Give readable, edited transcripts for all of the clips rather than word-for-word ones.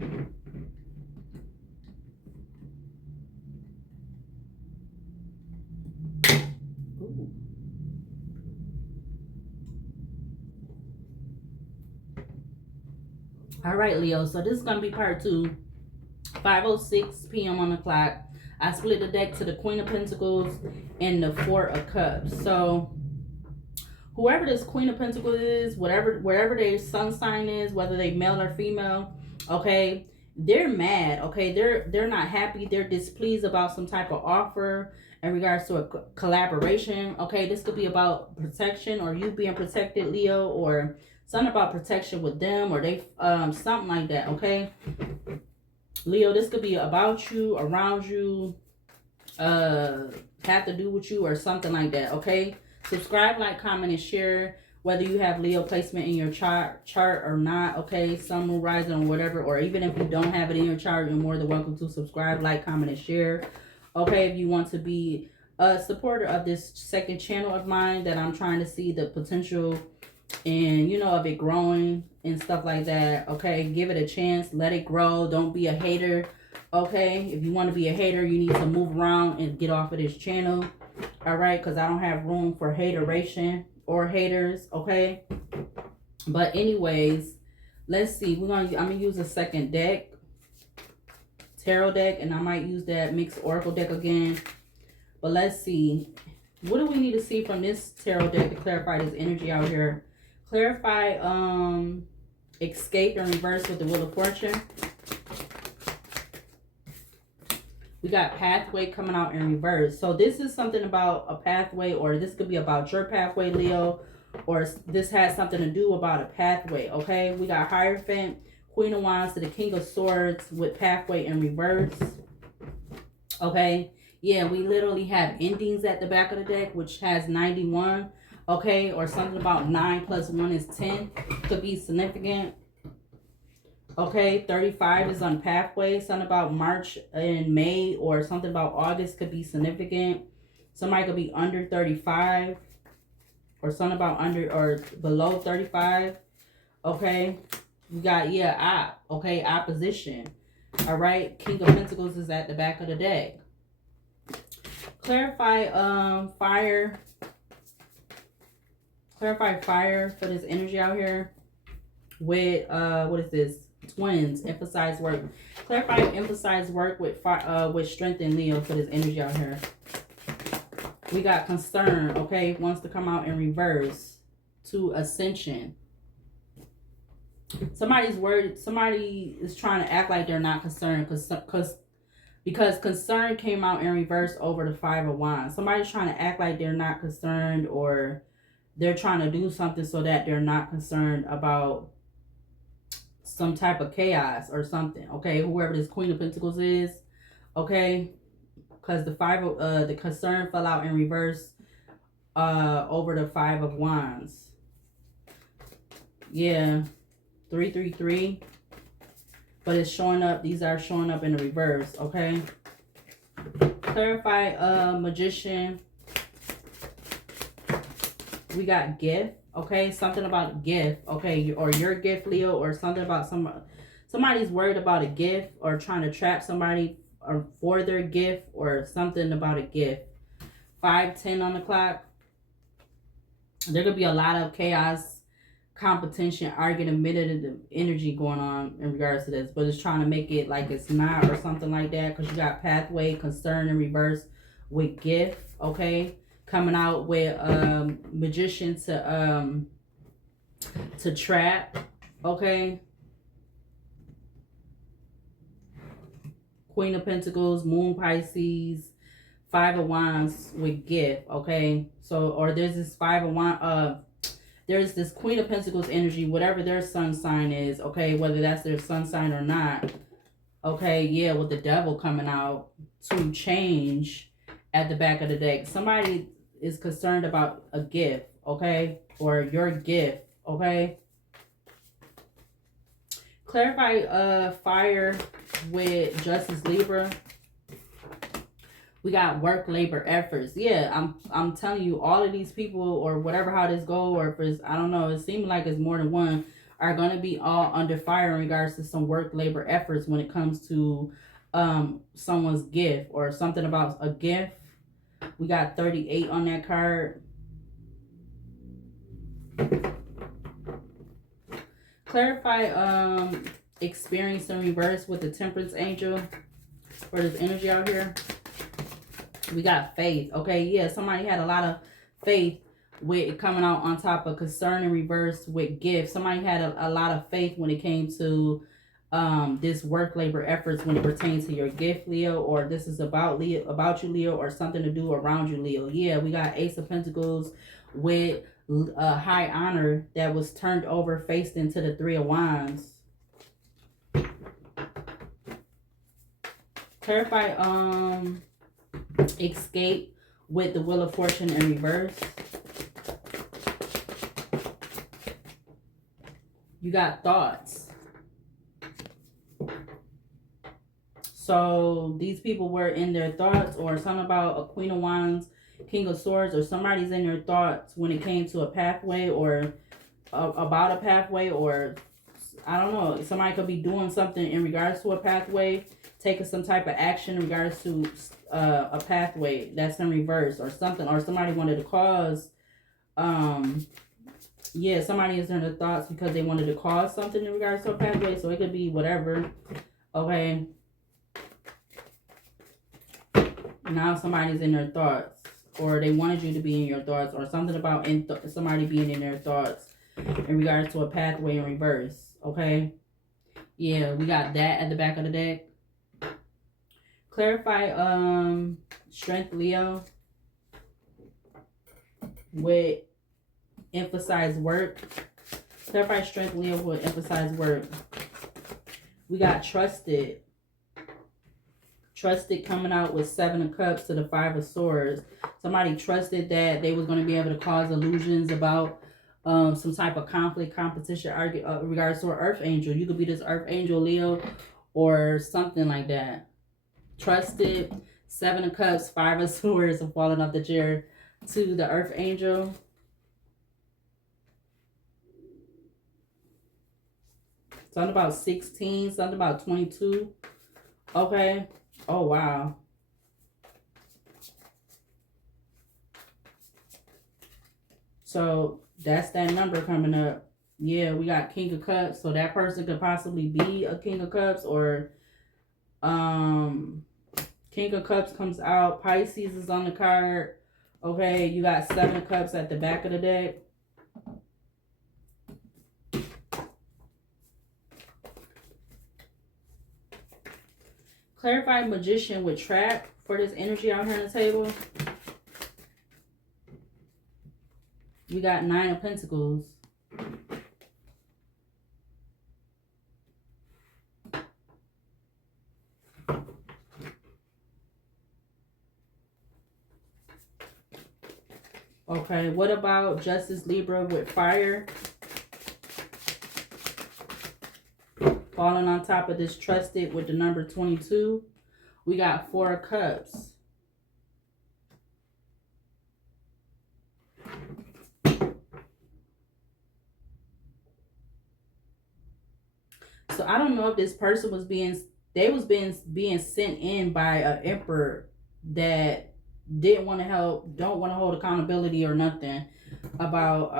Ooh. All right, Leo. So this is gonna be part two. 5:06 p.m. on the clock. I split the deck to the Queen of Pentacles and the Four of Cups. So whoever this Queen of Pentacles is, wherever their sun sign is, whether they male or female, okay, they're mad. Okay, they're not happy. They're displeased about some type of offer in regards to a collaboration. Okay, this could be about protection or you being protected, Leo, or something about protection with them or they something like that. Okay, Leo, this could be about you, around you, have to do with you or something like that. Okay, subscribe, like, comment, and share. Whether you have Leo placement in your chart or not, okay, sun, moon, rising, or whatever, or even if you don't have it in your chart, you're more than welcome to subscribe, like, comment, and share. Okay, if you want to be a supporter of this second channel of mine that I'm trying to see the potential and of it growing and stuff like that, okay, give it a chance, let it grow, don't be a hater. Okay, if you want to be a hater, you need to move around and get off of this channel. All right, because I don't have room for hateration or haters. Okay, but anyways, let's see. I'm gonna use a second deck, tarot deck, and I might use that mixed oracle deck again. But let's see, what do we need to see from this tarot deck to clarify this energy out here? Clarify escape and reverse with the Wheel of Fortune. We got pathway coming out in reverse. So this is something about a pathway, or this could be about your pathway, Leo, or this has something to do about a pathway. Okay, we got Hierophant, Queen of Wands to the King of Swords with pathway in reverse. Okay, yeah, we literally have endings at the back of the deck, which has 91. Okay, or something about 9 plus 1 is 10. Could be significant. Okay, 35 is on pathway. Something about March and May or something about August could be significant. Somebody could be under 35 or something about under or below 35. Okay, we got, okay, opposition. All right, King of Pentacles is at the back of the deck. Clarify fire. Clarify fire for this energy out here with what is this? Twins. Emphasize work. Clarify and emphasize work with strength and Leo for this energy out here. We got concern. Okay, wants to come out in reverse to ascension. Somebody is trying to act like they're not concerned because concern came out in reverse over the 5 of Wands. Somebody's trying to act like they're not concerned, or they're trying to do something so that they're not concerned about some type of chaos or something. Okay, whoever this Queen of Pentacles is. Okay, because the concern fell out in reverse over the 5 of Wands. Yeah, 333. But it's showing up. These are showing up in the reverse. Okay. Clarify Magician. We got gift. Okay, something about gift. Okay, or your gift, Leo, or something about somebody's worried about a gift or trying to trap somebody or for their gift or something about a gift. 5:10 on the clock. There could be a lot of chaos, competition, argumentative energy going on in regards to this, but it's trying to make it like it's not or something like that, because you got pathway, concern in reverse with gift. Okay, coming out with magician to trap. Okay, Queen of Pentacles, Moon Pisces, 5 of Wands with gift. Okay, so or there's this 5 of Wands, there's this Queen of Pentacles energy, whatever their sun sign is, okay, whether that's their sun sign or not. Okay, yeah, with the Devil coming out to change at the back of the deck. Somebody is concerned about a gift, okay, or your gift. Okay, clarify fire with Justice, Libra. We got work, labor, efforts. Yeah, I'm telling you, all of these people, or whatever, how this go, or if it's, I don't know, it seems like it's more than one, are going to be all under fire in regards to some work labor efforts when it comes to someone's gift or something about a gift. We got 38 on that card. Clarify experience in reverse with the Temperance Angel for this energy out here. We got faith. Okay, yeah, somebody had a lot of faith with coming out on top of concern in reverse with gifts. Somebody had a lot of faith when it came to this work labor efforts when it pertains to your gift, Leo, or this is about Leo, about you, Leo, or something to do around you, Leo. Yeah, we got Ace of Pentacles with high honor that was turned over, faced into the Three of Wands. Clarify escape with the Wheel of Fortune in reverse. You got thoughts. So these people were in their thoughts, or something about a Queen of Wands, King of Swords, or somebody's in their thoughts when it came to a pathway, or about a pathway, or I don't know. Somebody could be doing something in regards to a pathway, taking some type of action in regards to a pathway that's in reverse or something, or somebody wanted to cause yeah, somebody is in their thoughts because they wanted to cause something in regards to a pathway. So it could be whatever. Okay, now somebody's in their thoughts, or they wanted you to be in your thoughts, or something about somebody being in their thoughts in regards to a pathway in reverse. Okay, yeah, we got that at the back of the deck. Clarify strength, Leo, with emphasize work. Clarify strength, Leo, with emphasize work. We got trusted. Trusted coming out with Seven of Cups to the Five of Swords. Somebody trusted that they was going to be able to cause illusions about some type of conflict, competition, in regards to an Earth Angel. You could be this Earth Angel, Leo, or something like that. Trusted, Seven of Cups, Five of Swords, and falling off the chair to the Earth Angel. Something about 16, something about 22. Okay. Oh, wow. So that's that number coming up. Yeah, we got King of Cups. So that person could possibly be a King of Cups, or King of Cups comes out. Pisces is on the card. Okay, you got Seven of Cups at the back of the deck. Clarify Magician with trap for this energy out here on the table. We got Nine of Pentacles. Okay, what about Justice, Libra with fire? Falling on top of this trusted with the number 22. We got Four of Cups. So I don't know if this person was being sent in by an emperor that didn't want to help, don't want to hold accountability or nothing about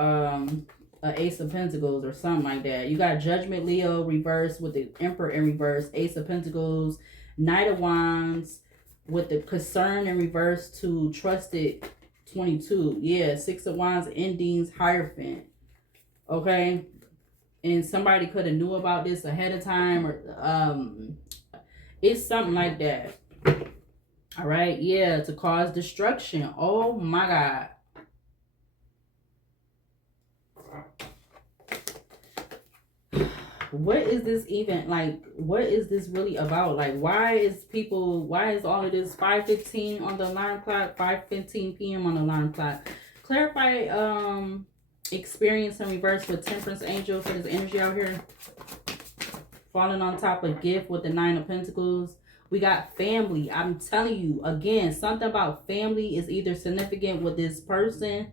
an Ace of Pentacles or something like that. You got Judgment, Leo, reverse with the Emperor in reverse, Ace of Pentacles, Knight of Wands with the concern in reverse to Trusted 22. Yeah, Six of Wands, endings, Hierophant. Okay, and somebody could have knew about this ahead of time, or it's something like that. All right, yeah, to cause destruction. Oh my God. What is this even, like, what is this really about? Like, why is all of this 5:15 on the alarm clock, 5:15 p.m. on the alarm clock? Clarify experience in reverse with Temperance Angel for this energy out here. Falling on top of gift with the Nine of Pentacles. We got family. I'm telling you, again, something about family is either significant with this person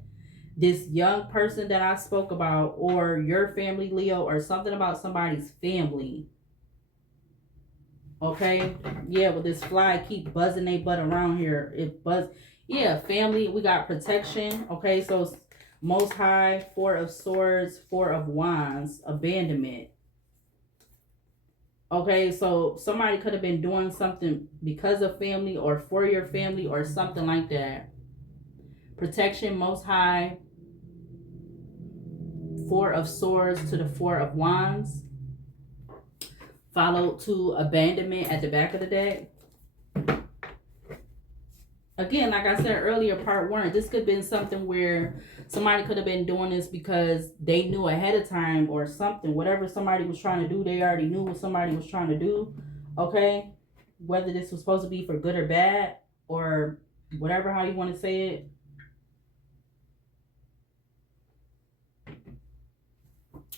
This young person that I spoke about, or your family, Leo, or something about somebody's family. Okay, yeah, with this fly keep buzzing they butt around here. It buzz, yeah, family. We got protection. Okay, so most high, Four of Swords, Four of Wands, abandonment. Okay, so somebody could have been doing something because of family or for your family or something like that. Protection, most high, Four of Swords to the Four of Wands, followed to abandonment at the back of the deck. Again, like I said earlier, part one, this could have been something where somebody could have been doing this because they knew ahead of time or something. Whatever somebody was trying to do, they already knew what somebody was trying to do. Okay? Whether this was supposed to be for good or bad, or whatever, how you want to say it.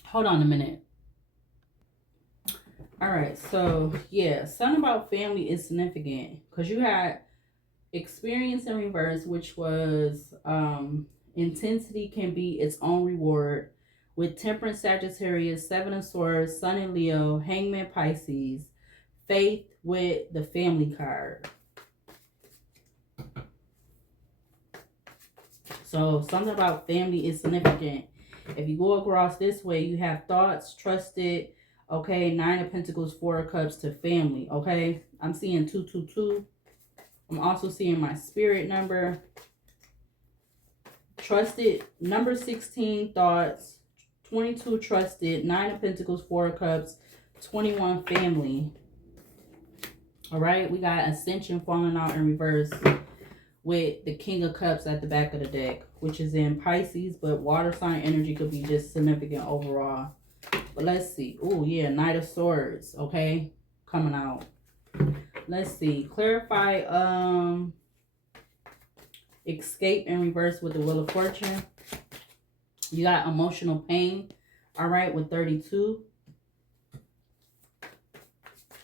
Hold on a minute. All right, so yeah, something about family is significant because you had experience in reverse, which was intensity can be its own reward, with Temperance, Sagittarius, Seven of Swords, Sun and Leo, Hangman, Pisces, Faith with the family card. So something about family is significant. If you go across this way, you have thoughts, trusted. Okay, Nine of Pentacles, Four of Cups to family. Okay, I'm seeing 222. I'm also seeing my spirit number. Trusted, number 16, thoughts. 22, trusted. Nine of Pentacles, Four of Cups. 21, family. All right, we got Ascension falling out in reverse with the King of Cups at the back of the deck, which is in Pisces, but water sign energy could be just significant overall. But let's see. Oh, yeah, Knight of Swords, okay, coming out. Let's see. Clarify escape in reverse with the Wheel of Fortune. You got emotional pain, all right, with 32.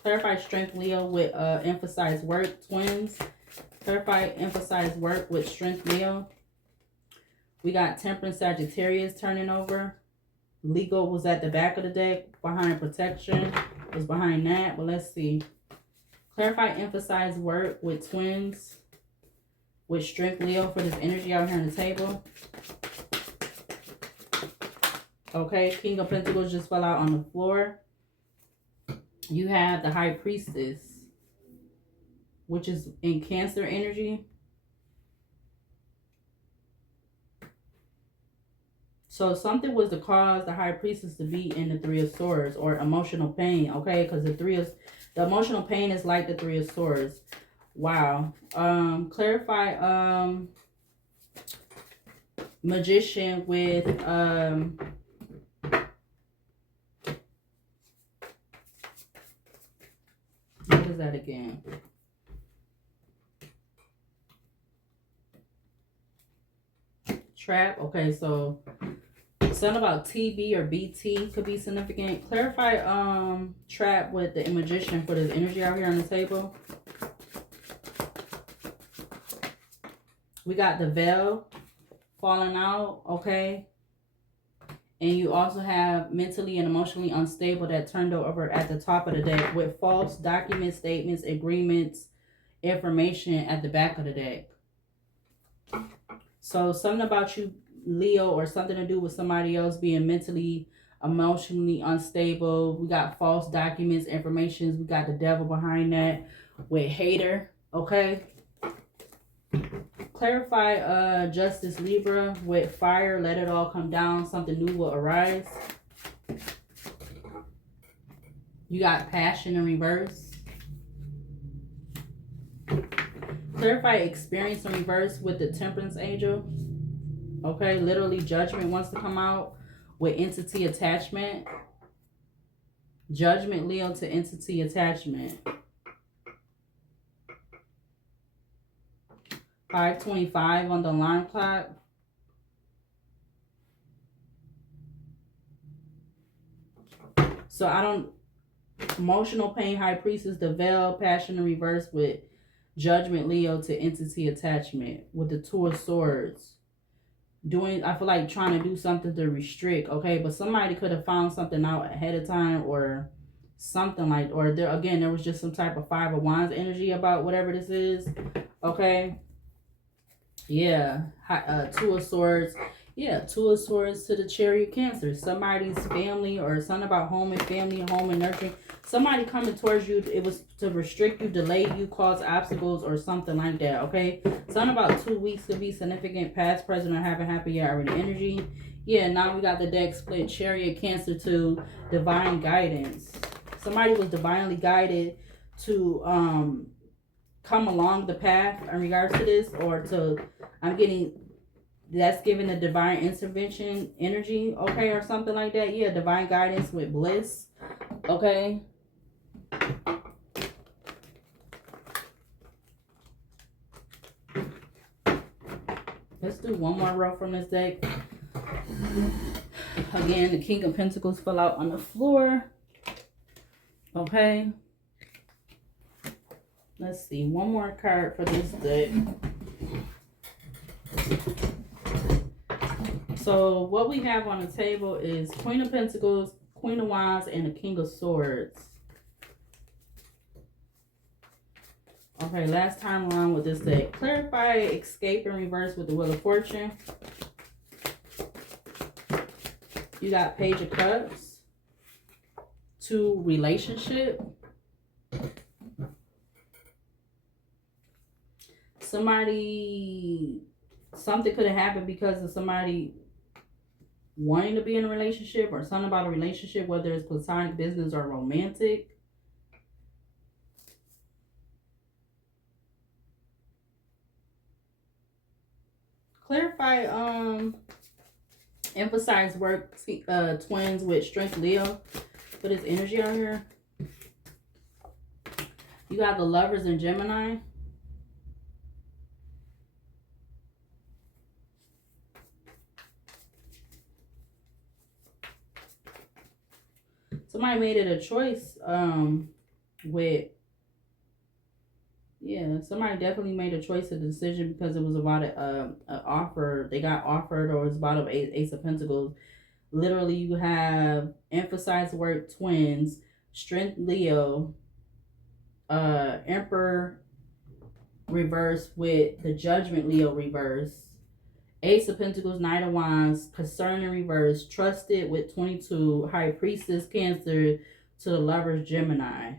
Clarify strength, Leo, with emphasize work, twins. Clarify emphasize work with strength, Leo. We got Temperance, Sagittarius turning over. Legal was at the back of the deck. Behind protection was behind that. But let's see. Clarify emphasize work with twins. With strength, Leo, for this energy out here on the table. Okay, King of Pentacles just fell out on the floor. You have the High Priestess, which is in Cancer energy. So something was to cause the High Priestess to be in the Three of Swords, or emotional pain, okay? Because the emotional pain is like the Three of Swords. Wow. Clarify Magician with what is that again? Trap. Okay, so something about TB or BT could be significant. Clarify trap with the Magician for this energy out here on the table. We got the veil falling out, okay? And you also have mentally and emotionally unstable that turned over at the top of the deck with false documents, statements, agreements, information at the back of the deck. So something about you, Leo, or something to do with somebody else being mentally, emotionally unstable. We got false documents, informations. We got the devil behind that with hater, okay? Clarify Justice, Libra, with fire. Let it all come down. Something new will arise. You got passion in reverse. Clarify experience in reverse with the Temperance angel. Okay, literally judgment wants to come out with entity attachment. Judgment, Leo, to entity attachment. 5:25 on the alarm clock. So I don't, emotional pain, High Priestess, the veil, passion in reverse with judgment, Leo, to entity attachment with the Two of Swords. I feel like trying to do something to restrict, okay? But somebody could have found something out ahead of time or something like, or there again, there was just some type of Five of Wands energy about whatever this is, okay? Yeah, Two of Swords. Yeah, Two of Swords to the Chariot Cancer. Somebody's family or something about home and family, home and nurturing. Somebody coming towards you, it was to restrict you, delay you, cause obstacles, or something like that, okay? Something about 2 weeks could be significant, past, present, or haven't happened yet already energy. Yeah, now we got the deck split, Chariot Cancer to divine guidance. Somebody was divinely guided to come along the path in regards to this, or to, I'm getting, that's giving a divine intervention energy, okay, or something like that. Yeah, divine guidance with bliss, okay. Let's do one more row from this deck. Again, the King of Pentacles fell out on the floor, okay. Let's see, one more card for this deck. So what we have on the table is Queen of Pentacles, Queen of Wands, and the King of Swords. Okay, last time around with this deck. Clarify, escape, and reverse with the Wheel of Fortune. You got Page of Cups. 2, relationship. Something could have happened because of somebody wanting to be in a relationship, or something about a relationship, whether it's platonic, business, or romantic. Clarify, emphasize work, twins with strength, Leo, for this energy out here. You got the Lovers in Gemini. Somebody made it a choice with, yeah, somebody definitely made a choice, a decision, because it was about an offer. They got offered, or it was about an Ace of Pentacles. Literally, you have emphasize work, twins, strength, Leo, Emperor reverse with the Judgment, Leo reverse, Ace of Pentacles, Knight of Wands, concern in reverse, trusted with 22, High Priestess, Cancer, to the Lovers, Gemini.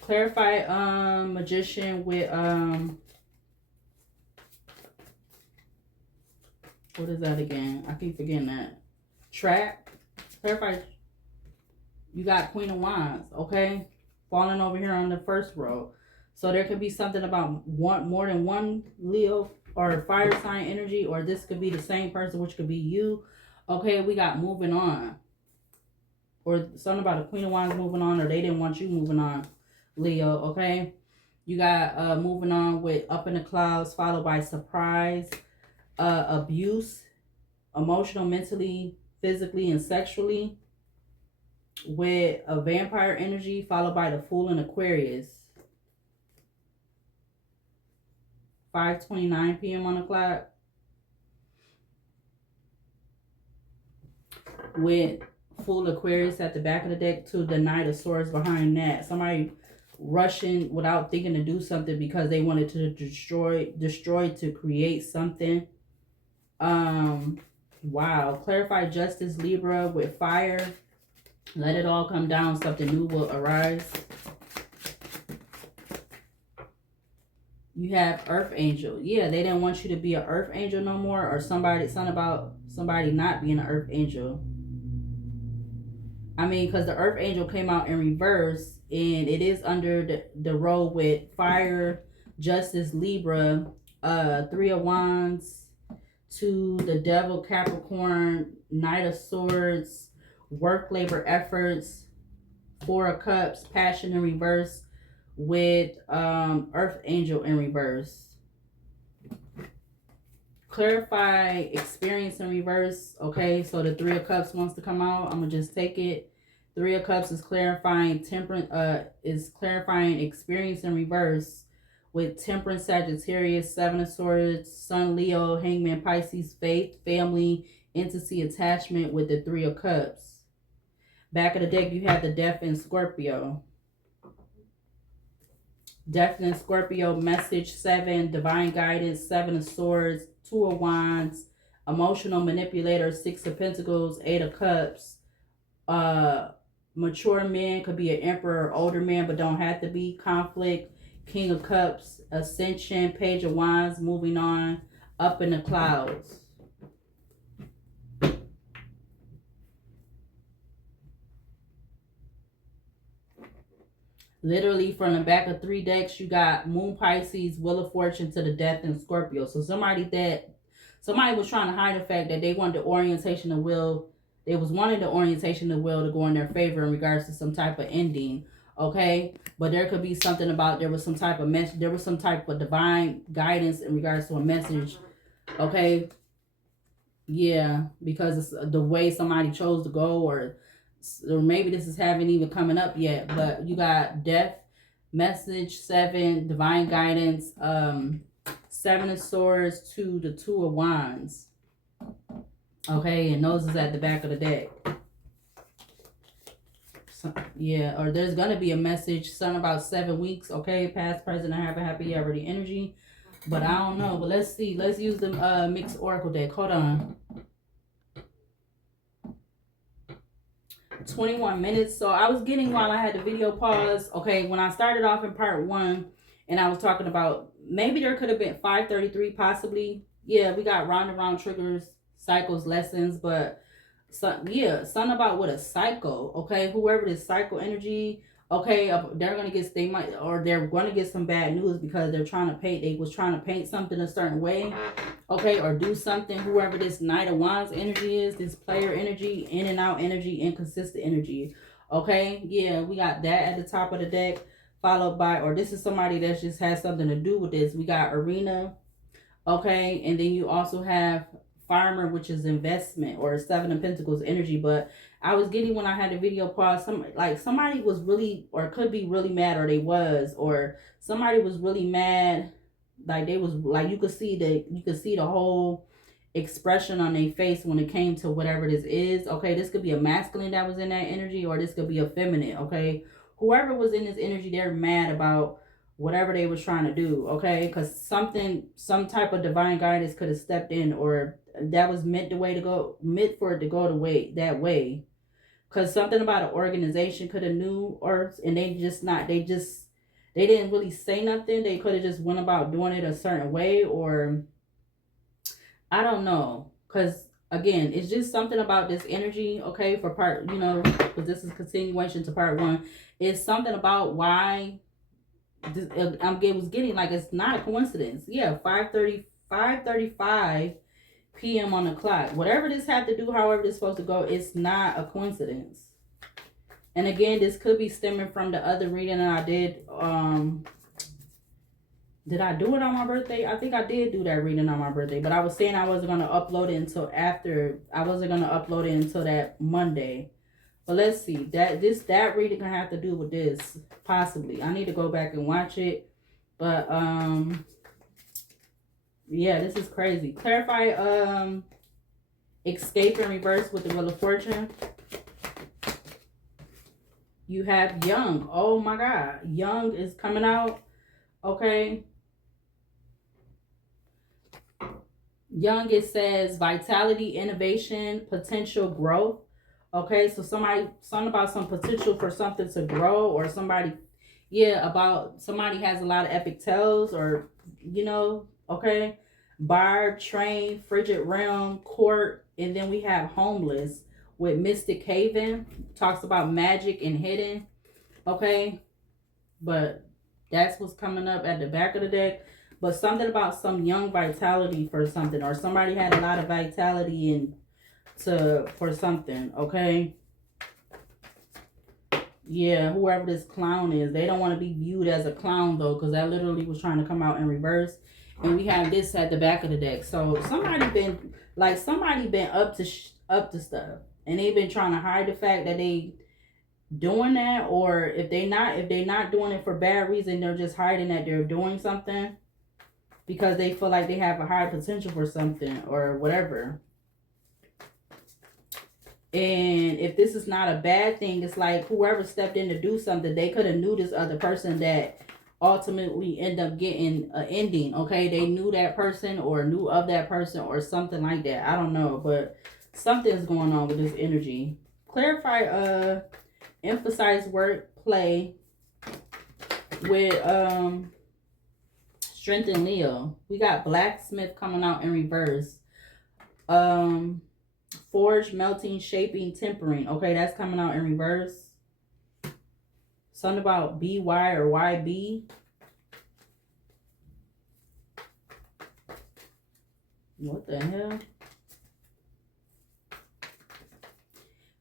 Clarify, Magician with, what is that again? I keep forgetting that. Trap. Clarify. You got Queen of Wands, okay? Falling over here on the first row. So there could be something about more than one Leo or fire sign energy, or this could be the same person, which could be you. Okay, we got moving on. Or something about a Queen of Wands moving on, or they didn't want you moving on, Leo, okay? You got moving on with Up in the Clouds, followed by surprise, abuse, emotional, mentally, physically, and sexually, with a vampire energy, followed by the Fool in Aquarius. 5:29 p.m. on the clock. With Fool Aquarius at the back of the deck, to the Knight of Swords behind that. Somebody rushing without thinking to do something because they wanted to destroy to create something. Wow. Clarify justice, Libra, with fire. Let it all come down. Something new will arise. You have Earth Angel. Yeah, they didn't want you to be an Earth Angel no more, or something about somebody not being an Earth Angel. I mean, because the Earth Angel came out in reverse, and it is under the row with fire, justice, Libra, 3 of Wands, to the Devil, Capricorn, Knight of Swords, work, labor, efforts, 4 of Cups, passion in reverse, with Earth Angel in reverse. Clarify experience in reverse. Okay, so the 3 of Cups wants to come out. I'm gonna just take it. 3 of Cups is clarifying temperance, is clarifying experience in reverse with Temperance, Sagittarius, Seven of Swords, Sun, Leo, Hangman, Pisces, faith, family, intimacy, attachment with the Three of Cups. Back of the deck, you have the Death in Scorpio. Death in Scorpio, message 7, divine guidance, 7 of Swords, 2 of Wands, emotional manipulator, 6 of Pentacles, 8 of Cups. Mature men, could be an emperor or older man, but don't have to be. Conflict, King of Cups, ascension, Page of Wands, moving on, up in the clouds. Literally from the back of 3 decks, you got Moon, Pisces, Wheel of Fortune to the Death in Scorpio. So somebody was trying to hide the fact that they wanted the orientation of will. They was wanting the orientation of will to go in their favor in regards to some type of ending. Okay, but there could be something about there was some type of message. There was some type of divine guidance in regards to a message. Okay, yeah, because it's the way somebody chose to go, or maybe this is haven't even coming up yet. But you got Death, message 7, divine guidance, 7 of Swords to the 2 of Wands. Okay, and those is at the back of the deck. So, yeah, or there's gonna be a message, something about 7 weeks. Okay, past, present, and have a happy already energy. But I don't know. But let's see. Let's use the mixed oracle deck. Hold on. 21 minutes. So I was getting, while I had the video pause. Okay, when I started off in part 1, and I was talking about maybe there could have been 533 possibly. Yeah, we got round and round triggers, cycles, lessons, but yeah, something about with a cycle. Okay, whoever this cycle energy, okay, they're gonna get, they're gonna get some bad news because they're trying to paint. They was trying to paint something a certain way, okay, or do something. Whoever this Knight of Wands energy is, this player energy, in and out energy, inconsistent energy. Okay, yeah, we got that at the top of the deck, followed by, or this is somebody that just has something to do with this. We got Arena, okay, and then you also have Farmer, which is investment, or 7 of Pentacles energy. But I was getting, when I had the video pause, somebody was really, or could be really mad, or somebody was really mad. Like they was like, you could see the whole expression on their face when it came to whatever this is. Okay, this could be a masculine that was in that energy, or this could be a feminine. Okay, whoever was in this energy, they're mad about whatever they was trying to do. Okay, because some type of divine guidance could have stepped in, or that was meant for it to go that way. Because something about an organization could have knew, and they didn't really say nothing. They could have just went about doing it a certain way, or I don't know. Because again, it's just something about this energy. Okay, for part, because this is continuation to part 1. It's something about why I was getting, like, it's not a coincidence. Yeah, 5:35 p.m. on the clock. Whatever this had to do, however this supposed to go, it's not a coincidence. And again, this could be stemming from the other reading that I did. Did I do it on my birthday? I think I did do that reading on my birthday, but I was saying I wasn't going to upload it until that Monday. But let's see, that reading gonna have to do with this, possibly. I need to go back and watch it. But yeah, this is crazy. Clarify escape in reverse with the Wheel of Fortune. You have Young. Oh my God. Young is coming out. Okay. Young, it says vitality, innovation, potential growth. Okay, so something about some potential for something to grow, or somebody has a lot of epic tales, or, okay. Bar, Train, Frigid Realm, Court, and then we have Homeless with Mystic Haven. Talks about magic and hidden, okay. But that's what's coming up at the back of the deck. But something about some young vitality for something, or somebody had a lot of vitality for something, okay. Yeah, whoever this clown is, they don't want to be viewed as a clown though, because that literally was trying to come out in reverse. And we have this at the back of the deck. So somebody been up to stuff, and they've been trying to hide the fact that doing that, or if they're not doing it for bad reason, they're just hiding that they're doing something because they feel like they have a high potential for something or whatever. And if this is not a bad thing, it's like whoever stepped in to do something, they could have knew this other person that ultimately end up getting an ending. Okay, they knew that person or knew of that person or something like that. I don't know, but something's going on with this energy. Clarify, emphasize work, play with strength in Leo. We got blacksmith coming out in reverse. Forge, melting, shaping, tempering. Okay, that's coming out in reverse. Something about BY or YB. What the hell?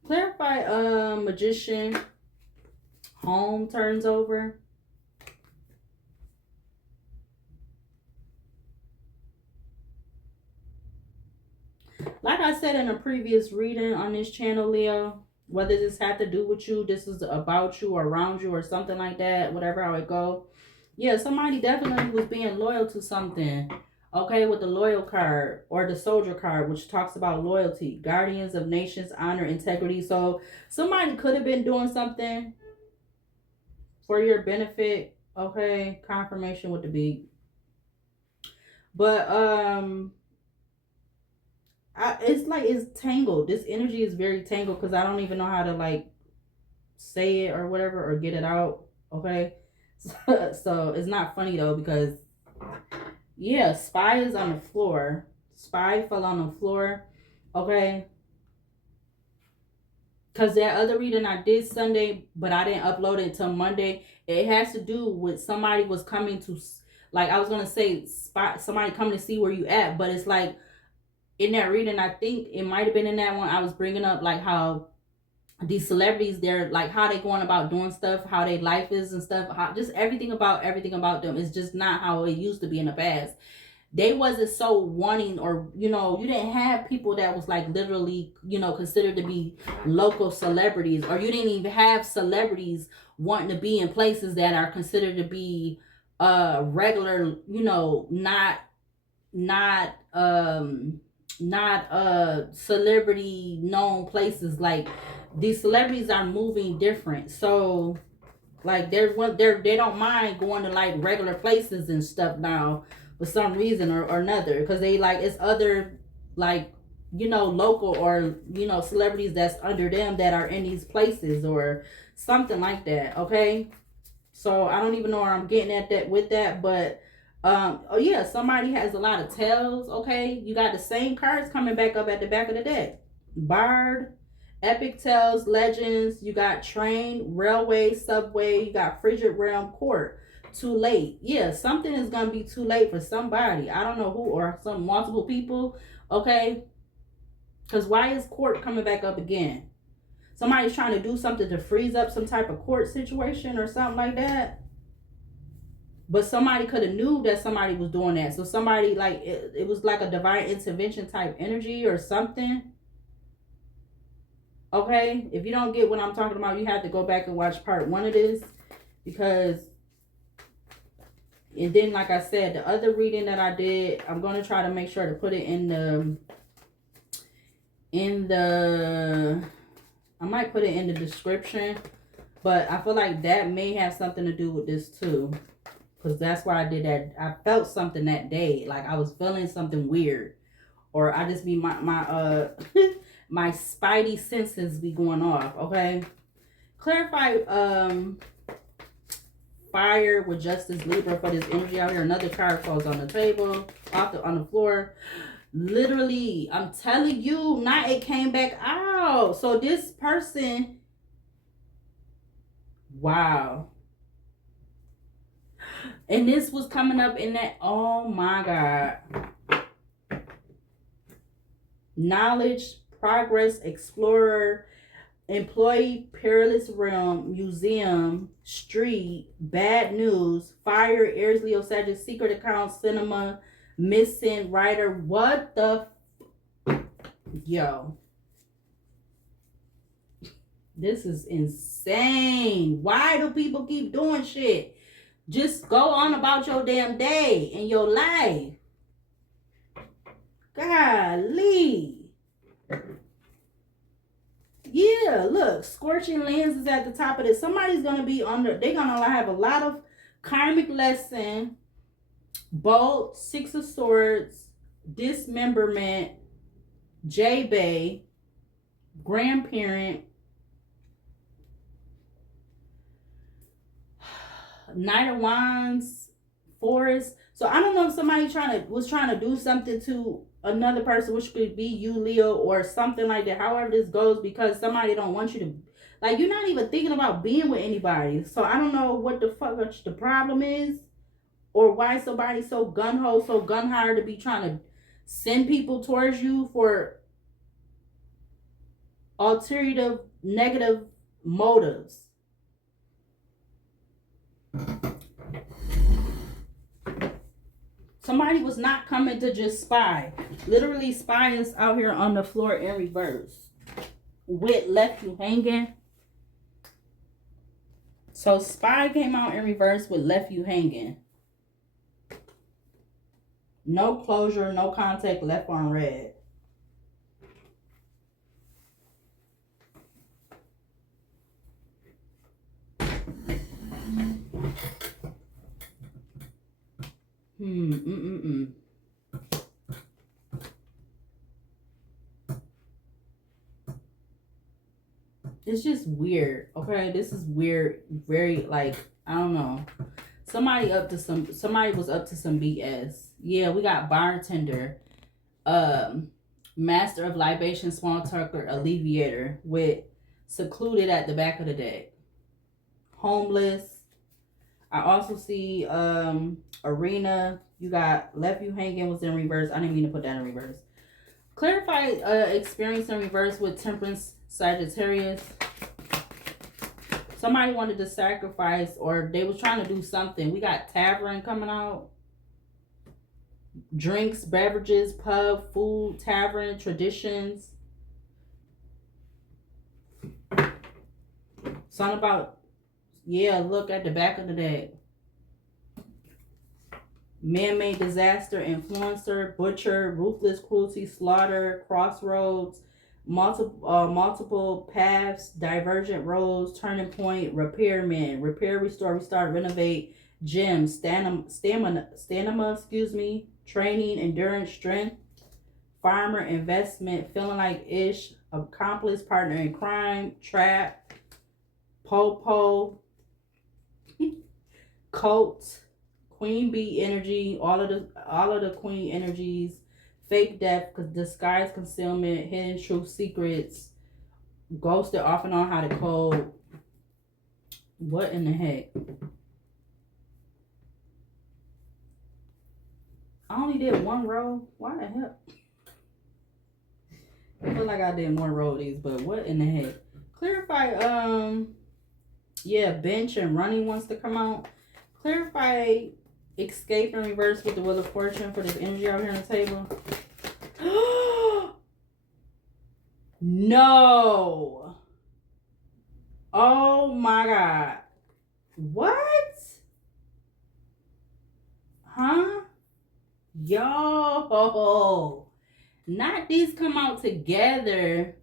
Clarify, magician. Home turns over. Like I said in a previous reading on this channel, Leo, whether this had to do with you, this is about you or around you or something like that, whatever how it go. Yeah, somebody definitely was being loyal to something. Okay, with the loyal card or the soldier card, which talks about loyalty, guardians of nations, honor, integrity. So somebody could have been doing something for your benefit. Okay, confirmation with the beat. But it's like it's tangled. This energy is very tangled because I don't even know how to like say it or whatever or get it out. Okay, so it's not funny though because yeah, spy is on the floor. Spy fell on the floor. Okay, because that other reading I did Sunday, but I didn't upload it until Monday. It has to do with somebody was coming to, like I was gonna say, spot somebody coming to see where you at, but it's like in that reading, I think it might have been in that one. I was bringing up like how these celebrities, they're like how they going about doing stuff, how their life is and stuff, how just everything about them is just not how it used to be in the past. They wasn't so wanting, or you didn't have people that was like literally considered to be local celebrities, or you didn't even have celebrities wanting to be in places that are considered to be regular, not celebrity known places. Like these celebrities are moving different, so like they don't mind going to like regular places and stuff now for some reason or another, because they like it's other like local or celebrities that's under them that are in these places or something like that. Okay, so I don't even know where I'm getting at that with that, but oh yeah, somebody has a lot of tails. Okay, you got the same cards coming back up at the back of the deck. Bard, epic tales, legends. You got train, railway, subway. You got frigid realm, court. Too late. Yeah, something is gonna be too late for somebody. I don't know who, or some multiple people. Okay, because why is court coming back up again? Somebody's trying to do something to freeze up some type of court situation or something like that. But somebody could have knew that somebody was doing that. So somebody like it was like a divine intervention type energy or something. Okay, if you don't get what I'm talking about, you have to go back and watch part 1 of this, because and then like I said, the other reading that I did, I'm going to try to make sure to put it in the I might put it in the description, but I feel like that may have something to do with this too, because that's why I did that. I felt something that day, like I was feeling something weird, or I just be my my spidey senses be going off. Okay, clarify fire with Justice Libra for this energy out here. Another card falls on the table, on the floor. Literally, I'm telling you, not it came back out. So this person, wow. And this was coming up in that, oh my God. Knowledge, progress, explorer, employee, perilous realm, museum, street, bad news, fire, Aries, Leo, Sagittarius, secret account, cinema, missing, writer. What the yo, This is insane. Why do people keep doing shit? Just go on about your damn day and your life. Golly. Yeah, look, scorching lenses at the top of this. Somebody's gonna be under. They're gonna have a lot of karmic lesson. Bolt, Six of Swords, dismemberment, J-Bay, grandparent, Knight of Wands, Forest. So I don't know if somebody was trying to do something to another person, which could be you, Leo, or something like that. However this goes, because somebody don't want you to, like, you're not even thinking about being with anybody. So I don't know what the fuck the problem is, or why somebody's so gun-ho, so gun-hard to be trying to send people towards you for alternative negative motives. Somebody was not coming to just spy. Literally, spy is out here on the floor in reverse. Wit left you hanging. So spy came out in reverse with left you hanging. No closure, no contact, left on red. It's just weird. Okay, this is weird. Very, like, I don't know. Somebody was up to some BS. Yeah, we got bartender, master of libation, small talker, alleviator, with secluded at the back of the deck. Homeless. I also see arena. You got left you hanging was in reverse. I didn't mean to put that in reverse. Clarify experience in reverse with temperance, Sagittarius. Somebody wanted to sacrifice, or they was trying to do something. We got tavern coming out. Drinks, beverages, pub, food, tavern, traditions. Something about, yeah, look at the back of the deck. Man-made disaster, influencer, butcher, ruthless cruelty, slaughter, crossroads, multiple paths, divergent roads, turning point, repairman, repair, restore, restart, renovate, gym, stamina, training, endurance, strength, farmer, investment, feeling like ish, accomplice, partner in crime, trap, popo, cult, queen bee energy, all of the queen energies, fake death, disguise, concealment, hidden truth, secrets, ghosted off and on, how to code. What in the heck? I only did one row. Why the hell? I feel like I did more row of these, but what in the heck? Clarify, yeah, bench and running wants to come out. Clarify escape in reverse with the Wheel of Fortune for this energy out here on the table. No. Oh my God. What? Huh? Yo. Not these come out together.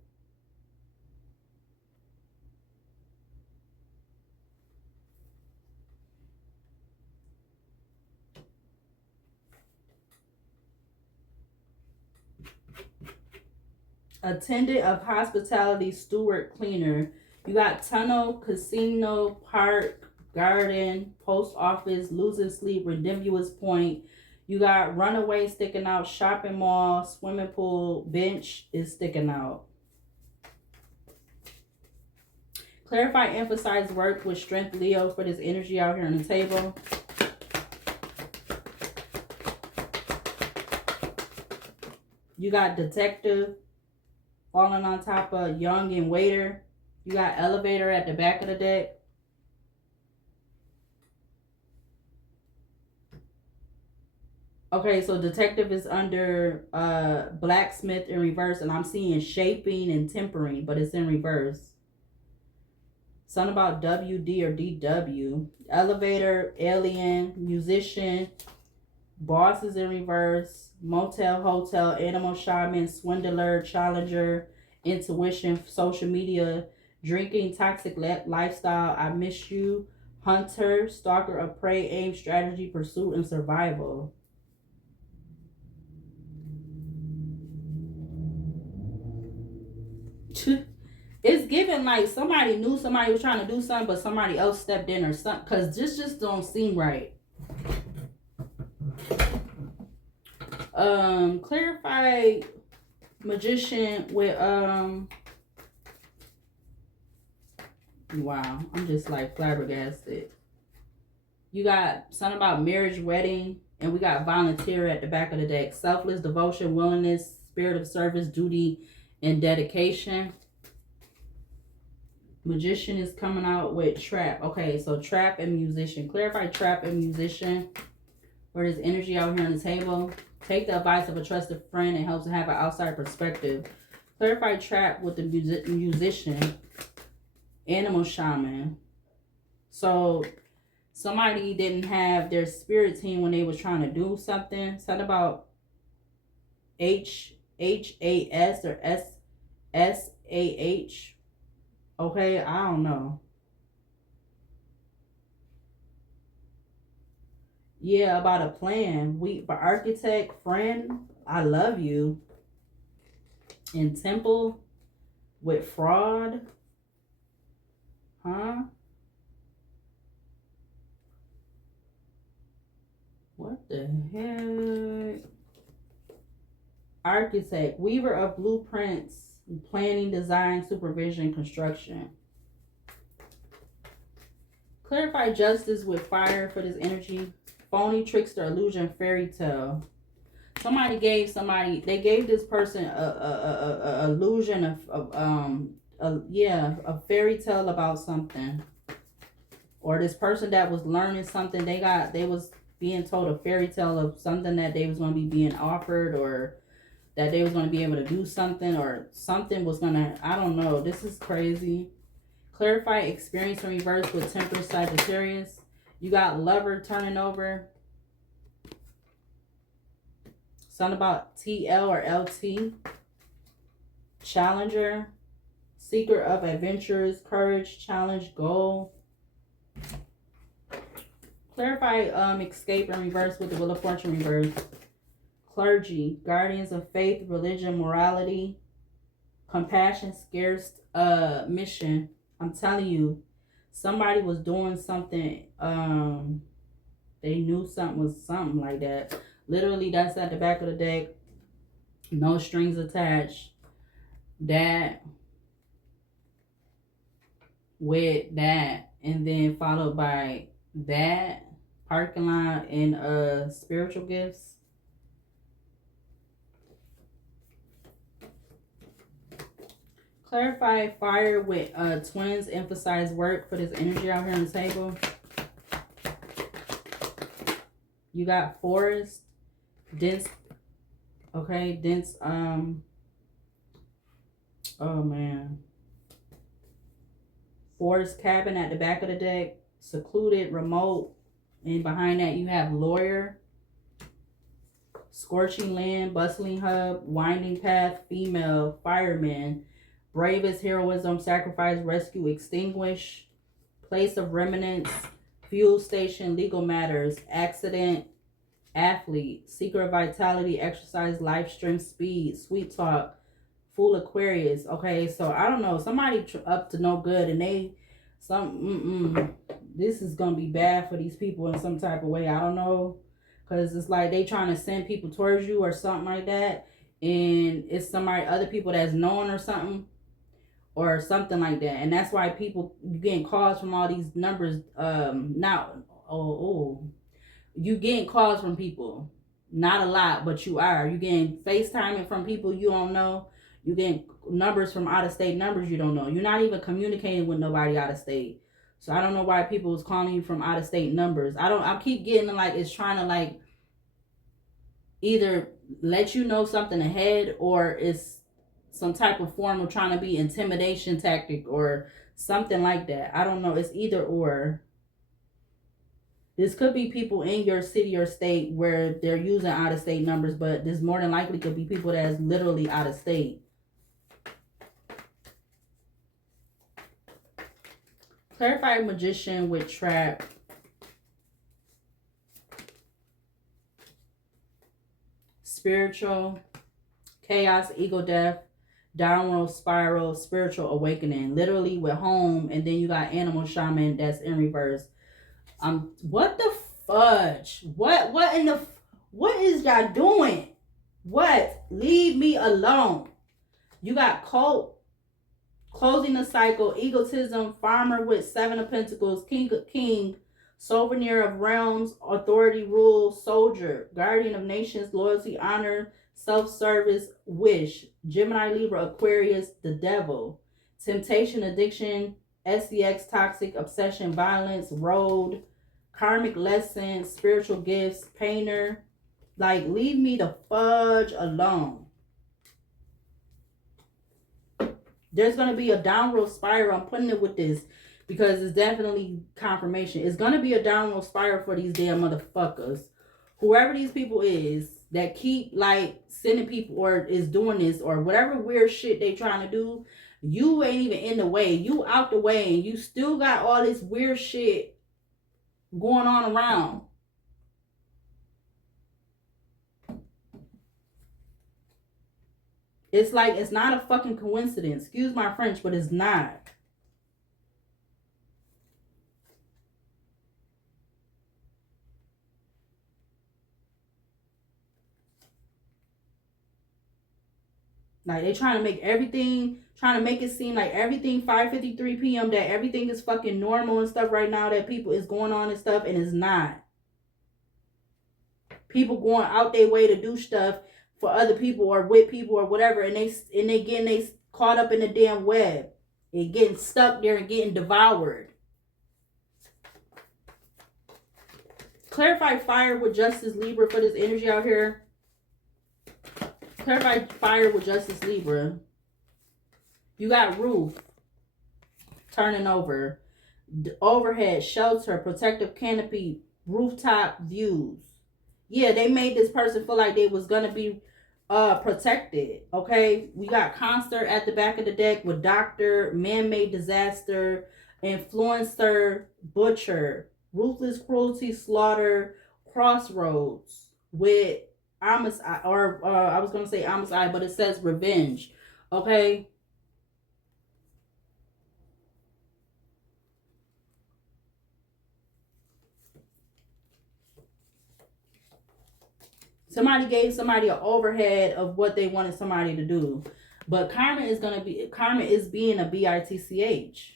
Attendant of hospitality, steward, cleaner. You got tunnel, casino, park, garden, post office, losing sleep, redemptuous point. You got runaway sticking out, shopping mall, swimming pool, bench is sticking out. Clarify, emphasize work with strength, Leo, for this energy out here on the table. You got detective, falling on top of young and waiter. You got elevator at the back of the deck. Okay, so detective is under blacksmith in reverse, and I'm seeing shaping and tempering, but it's in reverse. Something about WD or DW. Elevator, alien, musician, bosses in reverse, motel, hotel, animal shaman, swindler, challenger, intuition, social media, drinking, toxic lifestyle, I miss you, hunter, stalker of prey, aim, strategy, pursuit, and survival. It's given like somebody knew somebody was trying to do something, but somebody else stepped in or something. Cause this just don't seem right. Clarify magician with wow, I'm just like flabbergasted. You got something about marriage, wedding, and we got volunteer at the back of the deck. Selfless devotion, willingness, spirit of service, duty, and dedication. Magician is coming out with trap. Okay, so trap and musician. Clarify trap and musician. For this energy out here on the table. Take the advice of a trusted friend. It helps to have an outside perspective. Clarify trap with the musician. Animal shaman. So somebody didn't have their spirit team when they was trying to do something. Something about HAS or SSAH. Okay, I don't know. Yeah, about a plan. We for architect, friend, I love you. In temple with fraud. Huh? What the heck? Architect, weaver of blueprints, planning, design, supervision, construction. Clarify justice with fire for this energy. Phony, trickster, illusion, fairy tale. Somebody gave they gave this person a illusion a fairy tale about something. Or this person that was learning something, they was being told a fairy tale of something that they was going to be being offered, or that they was going to be able to do something, or something was going to, I don't know. This is crazy. Clarify experience in reverse with Temperance, Sagittarius. You got lover turning over. Something about TL or LT. Challenger. Seeker of adventures, courage, challenge, goal. Clarify escape in reverse with the Wheel of Fortune reverse. Clergy, guardians of faith, religion, morality, compassion, scarce mission. I'm telling you, somebody was doing something. They knew something was something like that. Literally, that's at the back of the deck. No strings attached. That with that, and then followed by that, parking lot, and spiritual gifts. Clarify fire with twins, emphasize work for this energy out here on the table. You got forest, dense, okay, dense, oh man. Forest cabin at the back of the deck, secluded, remote, and behind that you have lawyer, scorching land, bustling hub, winding path, female, fireman, bravest, heroism, sacrifice, rescue, extinguish, place of remnants, fuel station, legal matters, accident, athlete, seeker of vitality, exercise, life, strength, speed, sweet talk, Fool Aquarius. Okay, so I don't know. Somebody up to no good, and this is gonna be bad for these people in some type of way. I don't know, because it's like they trying to send people towards you or something like that, and it's other people that's known or something like that, and that's why you getting calls from all these numbers. You getting calls from people, not a lot, but you getting FaceTiming from people you don't know. You getting numbers from out of state numbers you don't know. You're not even communicating with nobody out of state. So I don't know why people is calling you from out of state numbers. I keep getting like it's trying to like either let you know something ahead, or it's some type of form of trying to be intimidation tactic or Something like that. I don't know. It's either or. This could be people in your city or state where they're using out of state numbers, but this more than likely could be people that's literally out of state. Clarify magician with trap. Spiritual. Chaos, ego death. Downward spiral, spiritual awakening. Literally with home, and then you got animal shaman that's in reverse. What the fudge? What in the, what is y'all doing? What? Leave me alone. You got cult, closing the cycle, egotism, farmer with 7 of pentacles, king, souvenir of realms, authority, rule, soldier, guardian of nations, loyalty, honor, self-service, wish, Gemini, Libra, Aquarius, the devil, temptation, addiction, SEX, toxic, obsession, violence, road, karmic lesson, spiritual gifts, painter. Like, leave me the fudge alone. There's going to be a downward spiral. I'm putting it with this because it's definitely confirmation. It's going to be a downward spiral for these damn motherfuckers. Whoever these people is that keep like sending people or is doing this or whatever weird shit they trying to do, you ain't even in the way. You out the way and you still got all this weird shit going on around. It's like, it's not a fucking coincidence. Excuse my French, but it's not. Like, they trying to make everything, trying to make it seem like everything 5:53 p.m. that everything is fucking normal and stuff right now, that people is going on and stuff, and it's not. People going out their way to do stuff for other people or with people or whatever, and they getting caught up in the damn web and getting stuck there and getting devoured. Clarify fire with Justice Libra for this energy out here. Clarify fire with Justice Libra. You got roof turning over, overhead, shelter, protective canopy, rooftop views. Yeah, they made this person feel like they was gonna be protected. Okay, we got concert at the back of the deck with doctor, man-made disaster, influencer, butcher, ruthless cruelty, slaughter, crossroads with homicide, or I was gonna say homicide, but it says revenge. Okay. Somebody gave somebody an overhead of what they wanted somebody to do. But karma is being a bitch.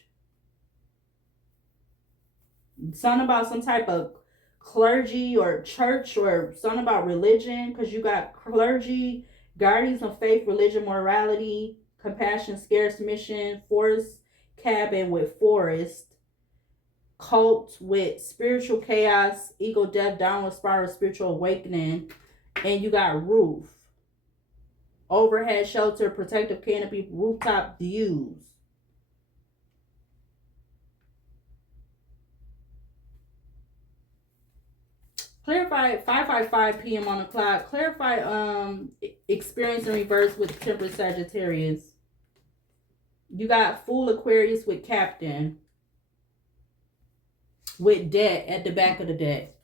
Something about some type of clergy or church or something about religion, because you got clergy, guardians of faith, religion, morality, compassion, scarce mission, forest cabin with forest, cult with spiritual chaos, ego death, downward spiral, spiritual awakening, and you got roof, overhead shelter, protective canopy, rooftop views. Clarify 5:55 p.m. on the clock. Clarify experience in reverse with temperate Sagittarius. You got Fool Aquarius with Captain. With debt at the back of the deck.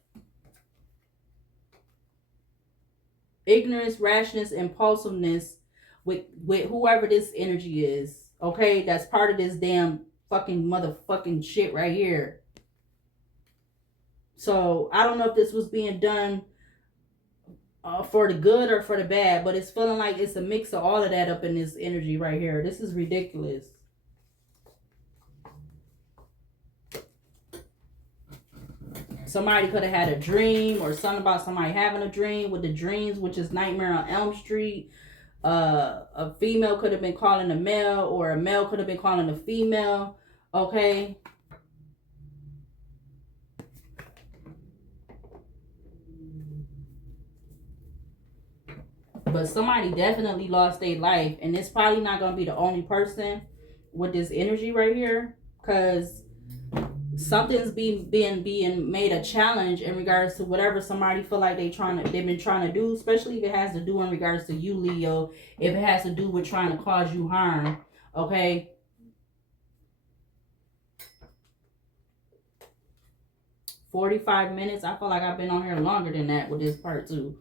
Ignorance, rashness, impulsiveness with whoever this energy is. Okay, that's part of this damn fucking motherfucking shit right here. So I don't know if this was being done for the good or for the bad, but it's feeling like it's a mix of all of that up in this energy right here. This is ridiculous. Somebody could have had a dream or something about somebody having a dream with the dreams, which is Nightmare on Elm Street. A female could have been calling a male, or a male could have been calling a female. Okay. But somebody definitely lost their life, and it's probably not going to be the only person with this energy right here. because something's being made a challenge in regards to whatever somebody feel like they've been trying to do, especially if it has to do in regards to you, Leo, if it has to do with trying to cause you harm. Okay, 45 minutes. I feel like I've been on here longer than that with this part too.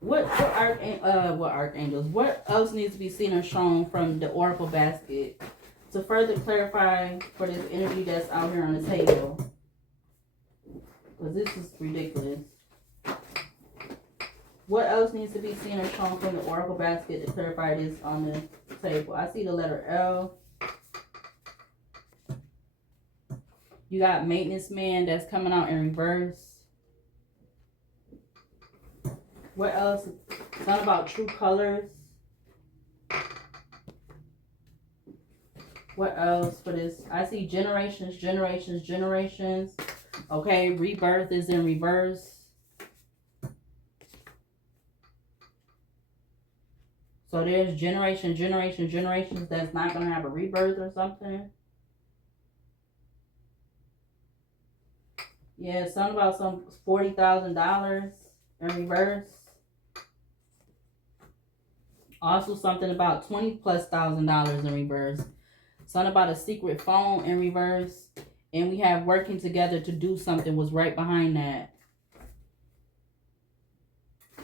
What archangels? What else needs to be seen or shown from the oracle basket to further clarify for this energy that's out here on the table? Because this is ridiculous. What else needs to be seen or shown from the oracle basket to clarify this on the table? I see the letter L. You got maintenance man that's coming out in reverse. What else? Something about true colors. What else for this? I see generations, generations, generations. Okay, rebirth is in reverse. So there's generation, generation, generations that's not going to have a rebirth or something. Yeah, something about some $40,000 in reverse. Also something about $20,000+ in reverse. Something about a secret phone in reverse. And we have working together to do something was right behind that.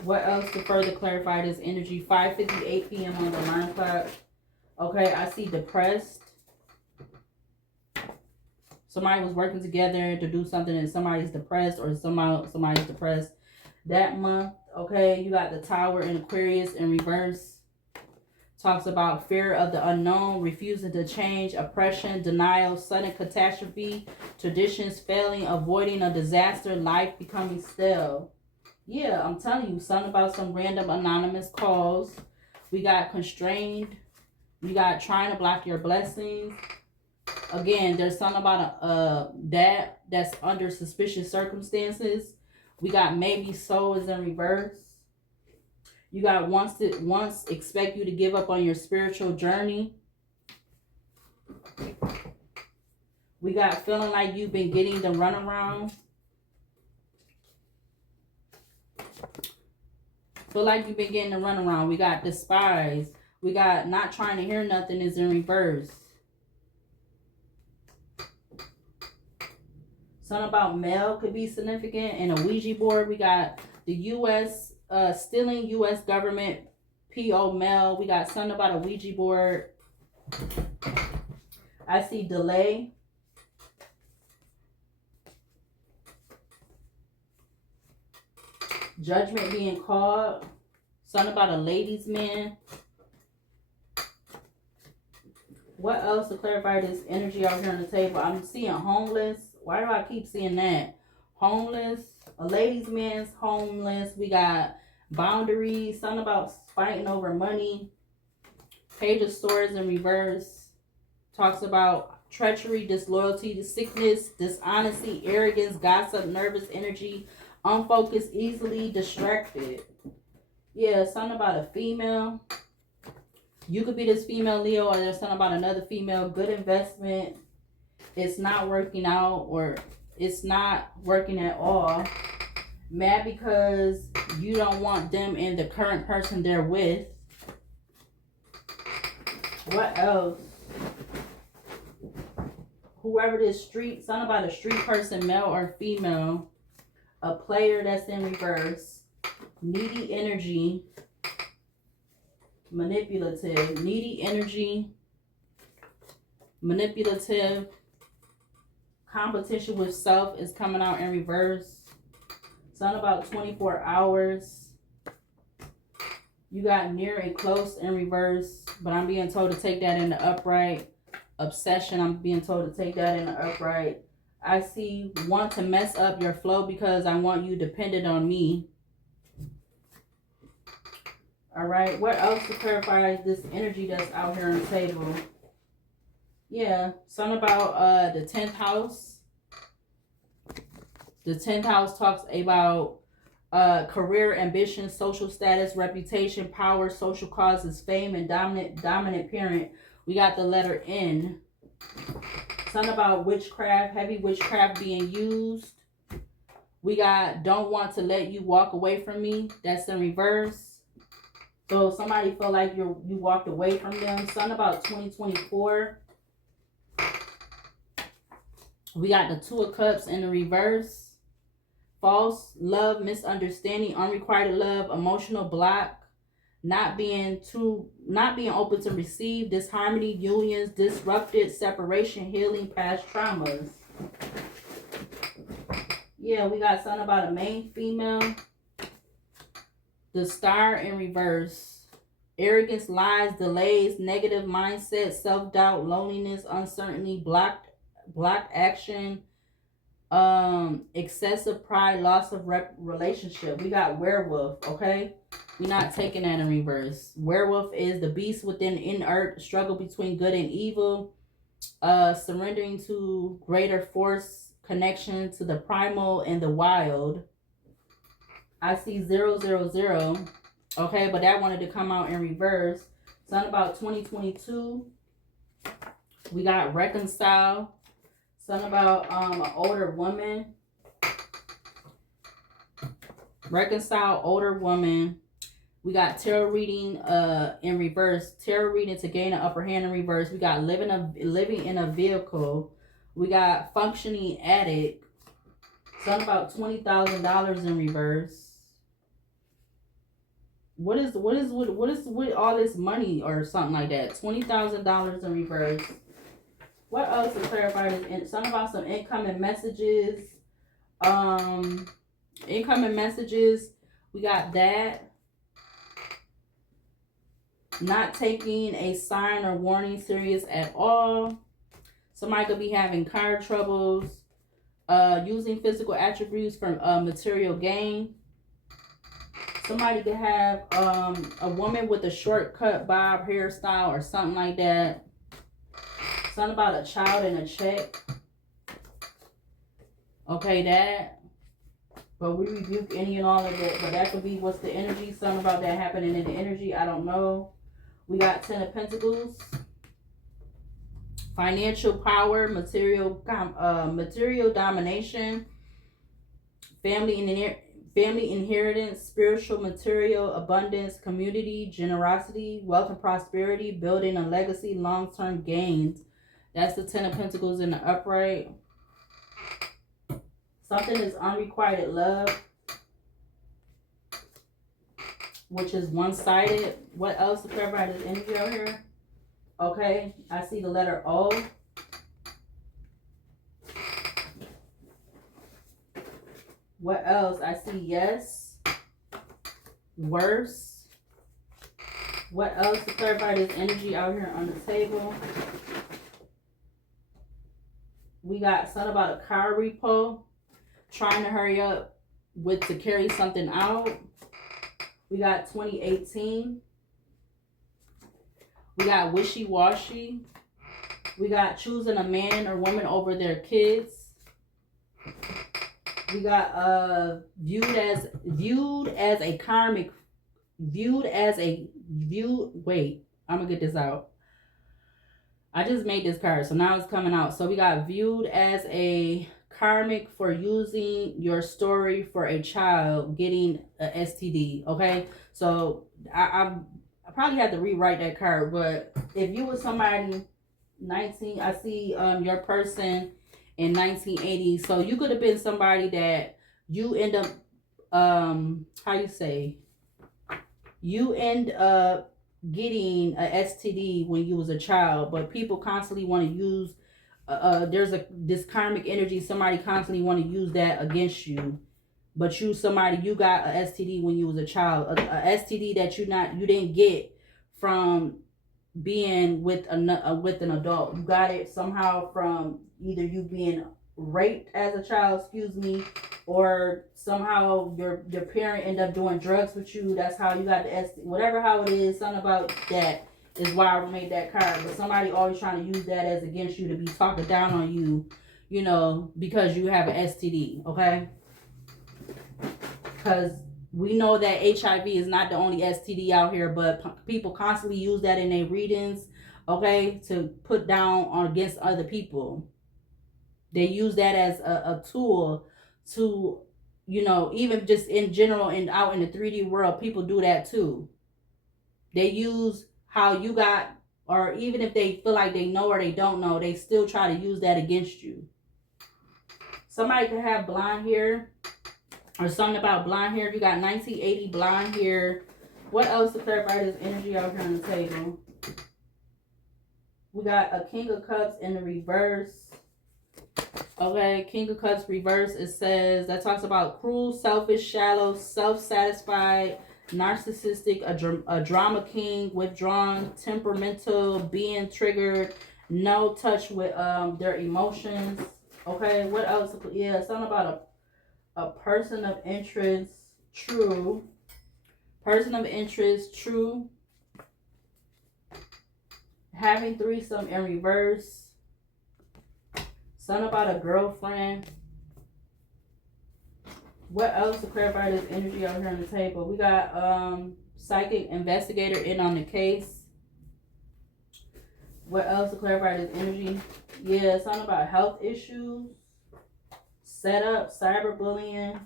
What else to further clarify this energy? 5:58 p.m. on the alarm clock. Okay, I see depressed. Somebody was working together to do something and somebody's depressed, or somebody's depressed that month. Okay, you got the Tower in Aquarius in reverse. Talks about fear of the unknown, refusing to change, oppression, denial, sudden catastrophe, traditions failing, avoiding a disaster, life becoming stale. Yeah, I'm telling you, something about some random anonymous calls. We got constrained. We got trying to block your blessings. Again, there's something about a dad that's under suspicious circumstances. We got maybe soul is in reverse. You got once expect you to give up on your spiritual journey. We got feeling like you've been getting the runaround. Feel like you've been getting the runaround. We got despise. We got not trying to hear nothing is in reverse. Something about mail could be significant. And a Ouija board. We got the U.S. Stealing U.S. government P.O. mail. We got something about a Ouija board. I see delay. Judgment being called. Something about a ladies' man. What else to clarify this energy out here on the table? I'm seeing homeless. Why do I keep seeing that? Homeless. A ladies' man's homeless. We got boundaries. Something about fighting over money. Page of Swords in reverse. Talks about treachery, disloyalty, sickness, dishonesty, arrogance, gossip, nervous energy, unfocused, easily distracted. Yeah, something about a female. You could be this female, Leo, or there's something about another female. Good investment. It's not working out, or it's not working at all. Mad because you don't want them and the current person they're with. What else? Whoever this street, something about a street person, male or female. A player that's in reverse. Needy energy. Manipulative. Needy energy. Manipulative. Competition with self is coming out in reverse. Something about 24 hours. You got near and close in reverse, but I'm being told to take that in the upright. Obsession, I'm being told to take that in the upright. I see want to mess up your flow because I want you dependent on me. All right, what else to clarify this energy that's out here on the table? Yeah, something about the 10th house. The 10th house talks about career, ambition, social status, reputation, power, social causes, fame, and dominant parent. We got the letter N. Something about witchcraft, heavy witchcraft being used. We got don't want to let you walk away from me. That's in reverse. So somebody felt like you walked away from them. Something about 2024. We got the Two of Cups in the reverse. False love, misunderstanding, unrequited love, emotional block, not being open to receive, disharmony, unions, disrupted, separation, healing, past traumas. Yeah, we got something about a main female. The Star in reverse. Arrogance, lies, delays, negative mindset, self-doubt, loneliness, uncertainty, blocked action, excessive pride, loss of relationship. We got werewolf. Okay, we're not taking that in reverse. Werewolf is the beast within inert, struggle between good and evil, surrendering to greater force, connection to the primal and the wild. I see 000. Okay, but that wanted to come out in reverse. Something about 2022. We got reconcile. Something about an older woman. Reconcile, older woman. We got tarot reading in reverse. Tarot reading to gain an upper hand in reverse. We got living in a vehicle. We got functioning addict. Something about $20,000 in reverse. What is with all this money or something like that? $20,000 in reverse. What else to clarify this? Something about some incoming messages. Incoming messages. We got that. Not taking a sign or warning serious at all. Somebody could be having car troubles. Using physical attributes for material gain. Somebody could have a woman with a shortcut bob hairstyle or something like that. Something about a child and a check. Okay, that. But we rebuke any and all of that. But that could be what's the energy. Something about that happening in the energy. I don't know. We got 10 of Pentacles. Financial power, material domination, family inheritance, spiritual material, abundance, community, generosity, wealth and prosperity, building a legacy, long-term gains. That's the 10 of Pentacles in the upright. Something is unrequited love, which is one-sided. What else to clarify this energy out here? Okay, I see the letter O. What else? I see yes. Worse. What else to clarify this energy out here on the table? We got something about a car repo. Trying to hurry up to carry something out. We got 2018. We got wishy-washy. We got choosing a man or woman over their kids. We got viewed as a karmic. Wait, I'm gonna get this out. I just made this card, so now it's coming out. So we got viewed as a karmic for using your story for a child getting a STD. Okay, so I probably had to rewrite that card, but if you was somebody 19, I see your person in 1980, so you could have been somebody that you end up you end up getting a STD when you was a child, but people constantly want to use there's this karmic energy. Somebody constantly want to use that against you, but you got a STD when you was a child, a STD that you didn't get from being with an adult. You got it somehow from either you being raped as a child, or somehow your parent ended up doing drugs with you. That's how you got the STD. Whatever how it is, something about that is why I made that card. But somebody always trying to use that as against you, to be talking down on you, because you have an STD. Okay. because we know that HIV is not the only STD out here, but people constantly use that in their readings, okay, to put down on against other people. They use that as a tool to, you know, even just in general and out in the 3D world, people do that too. They use how you got, or even if they feel like they know or they don't know, they still try to use that against you. Somebody could have blonde hair or something about blonde hair. You got 1980 blonde hair. What else to clarify this energy out here on the table? We got a King of Cups in the reverse. Okay, King of Cups reverse. It says that talks about cruel, selfish, shallow, self-satisfied, narcissistic, a drama king, withdrawn, temperamental, being triggered, no touch with their emotions. Okay, what else? Yeah, something about a person of interest, true. Person of interest, true. Having threesome in reverse. Something about a girlfriend. What else to clarify this energy out here on the table? We got psychic investigator in on the case. What else to clarify this energy? Yeah, something about health issues. Setup, cyberbullying.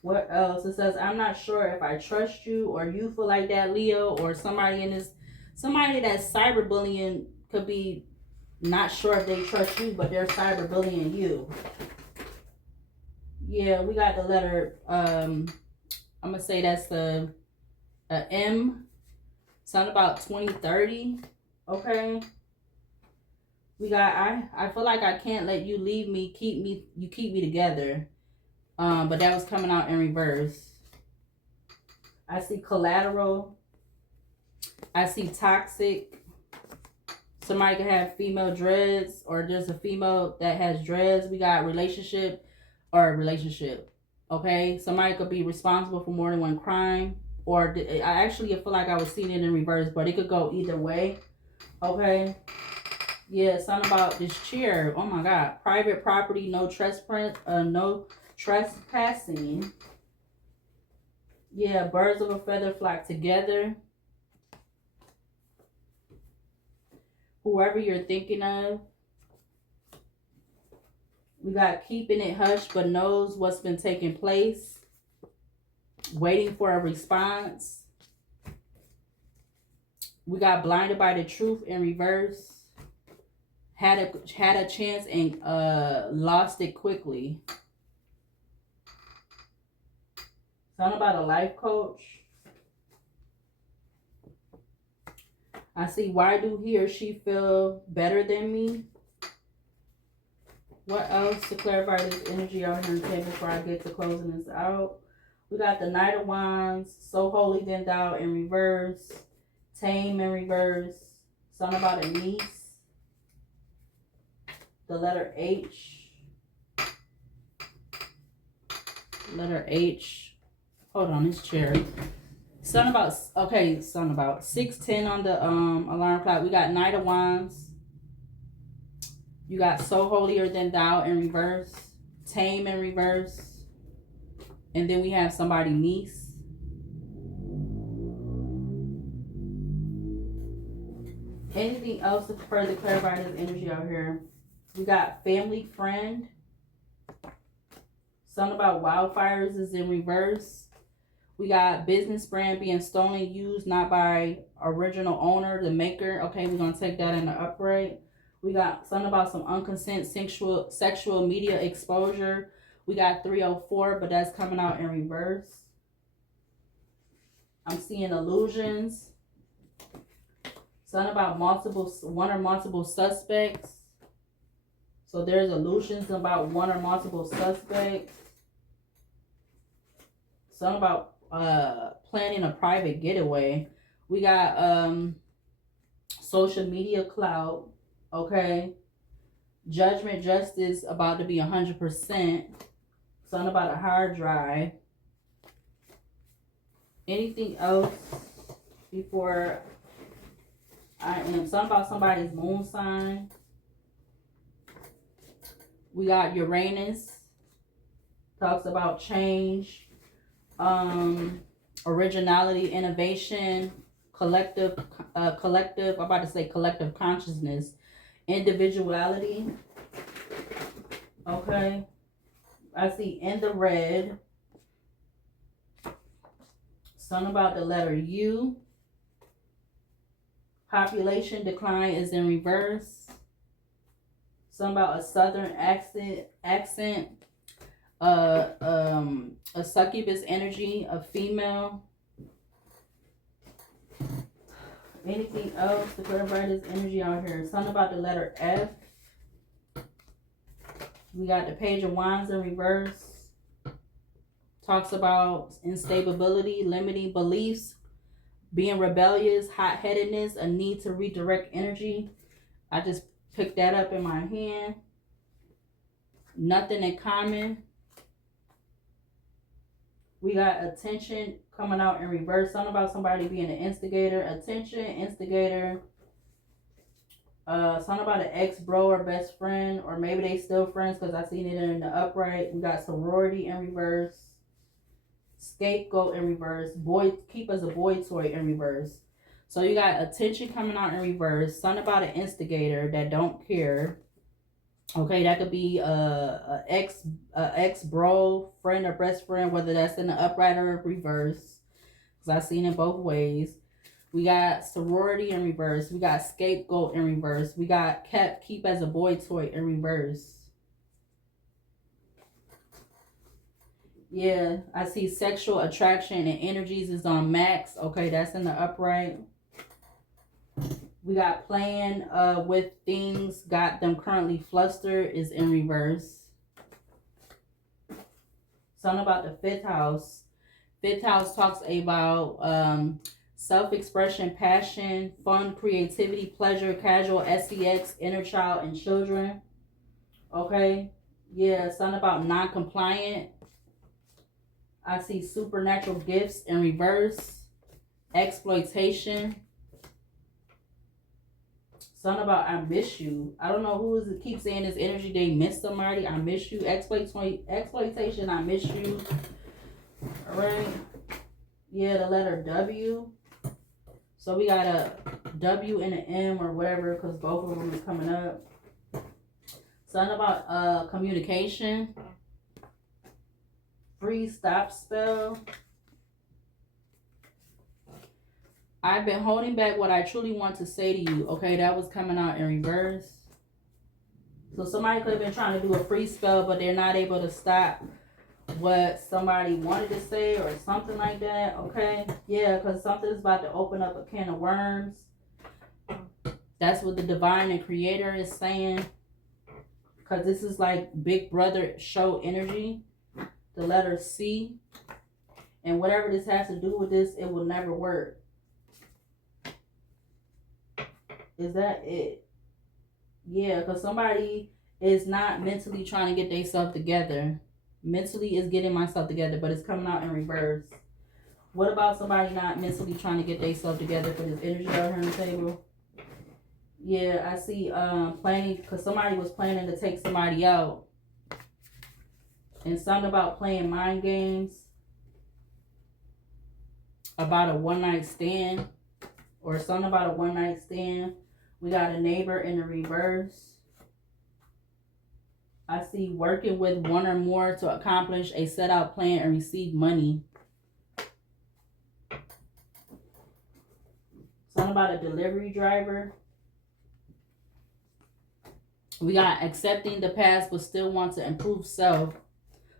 What else? It says, I'm not sure if I trust you or you feel like that, Leo, or somebody in this, somebody that's cyberbullying could be not sure if they trust you, but they're cyberbullying you. Yeah, we got the letter, I'm going to say that's a M. Something about 2030. Okay. We got, I feel like I can't let you leave me, you keep me together. But that was coming out in reverse. I see collateral. I see toxic. Somebody could have female dreads, or there's a female that has dreads. We got relationship. Okay, somebody could be responsible for more than one crime, or I actually feel like I was seeing it in reverse, but it could go either way. Okay. Yeah, something about this chair. Oh my God. Private property, no trespassing. Yeah, birds of a feather flock together. Whoever you're thinking of. We got keeping it hush but knows what's been taking place. Waiting for a response. We got blinded by the truth in reverse. Had a chance and lost it quickly. Something about a life coach. I see, why do he or she feel better than me? What else to clarify this energy out here on the table before I get to closing this out? We got the Knight of Wands, so holy then thou in reverse, tame in reverse, something about a niece, the letter H, hold on, this chair. Something about 610 on the alarm clock. We got Knight of Wands. You got so holier than thou in reverse, tame in reverse, and then we have somebody niece. Anything else to further clarify this energy out here? We got family friend. Something about wildfires is in reverse. We got business brand being stolen, used not by original owner, the maker. Okay, we're going to take that in the upright. We got something about some unconsented sexual media exposure. We got 304, but that's coming out in reverse. I'm seeing illusions. Something about one or multiple suspects. So there's illusions about one or multiple suspects. Something about planning a private getaway. We got social media clout. Okay. Judgment justice about to be 100%. Something about a hard drive. Anything else before I am? Something about somebody's moon sign. We got Uranus. Talks about change, originality, innovation, collective, collective. I'm about to say collective consciousness, individuality. Okay. I see in the red. Something about the letter U. Population decline is in reverse. Something about a southern accent. A succubus energy, a female. Anything else to clarify this energy out here? Something about the letter F. We got the Page of Wands in reverse. Talks about instability, limiting beliefs, being rebellious, hot-headedness, a need to redirect energy. I just picked that up in my hand. Nothing in common. We got attention coming out in reverse. Something about somebody being an instigator. Attention, instigator. Something about an ex-bro or best friend. Or maybe they still friends because I seen it in the upright. We got sorority in reverse. Scapegoat in reverse. Boy, keep as a boy toy in reverse. So you got attention coming out in reverse. Something about an instigator that don't care. Okay, that could be a ex bro, friend or best friend, whether that's in the upright or reverse. Because I've seen it both ways. We got sorority in reverse. We got scapegoat in reverse. We got keep as a boy toy in reverse. Yeah, I see sexual attraction and energies is on max. Okay, that's in the upright. We got playing with things, got them currently flustered is in reverse. Something about the fifth house. Fifth house talks about self-expression, passion, fun, creativity, pleasure, casual, sex, inner child, and children. Okay. Yeah, something about non-compliant. I see supernatural gifts in reverse. Exploitation. Something about I miss you. I don't know who is it keeps saying this energy. They miss somebody. I miss you. Exploitation. I miss you. All right. Yeah, the letter W. So we got a W and an M or whatever because both of them is coming up. Something about communication. Free stop spell. I've been holding back what I truly want to say to you. Okay, that was coming out in reverse. So somebody could have been trying to do a free spell, but they're not able to stop what somebody wanted to say or something like that. Okay, yeah, because something's about to open up a can of worms. That's what the divine and creator is saying. Because this is like Big Brother show energy. The letter C. And whatever this has to do with this, it will never work. Is that it? Yeah, because somebody is not mentally trying to get themselves together. Mentally is getting myself together, but it's coming out in reverse. What about somebody not mentally trying to get themselves together for this energy out here on the table? Yeah, I see planning, because somebody was planning to take somebody out. And something about playing mind games. About a one-night stand. Or something about a one-night stand. We got a neighbor in the reverse. I see working with one or more to accomplish a set out plan and receive money. Something about a delivery driver. We got accepting the past but still want to improve self.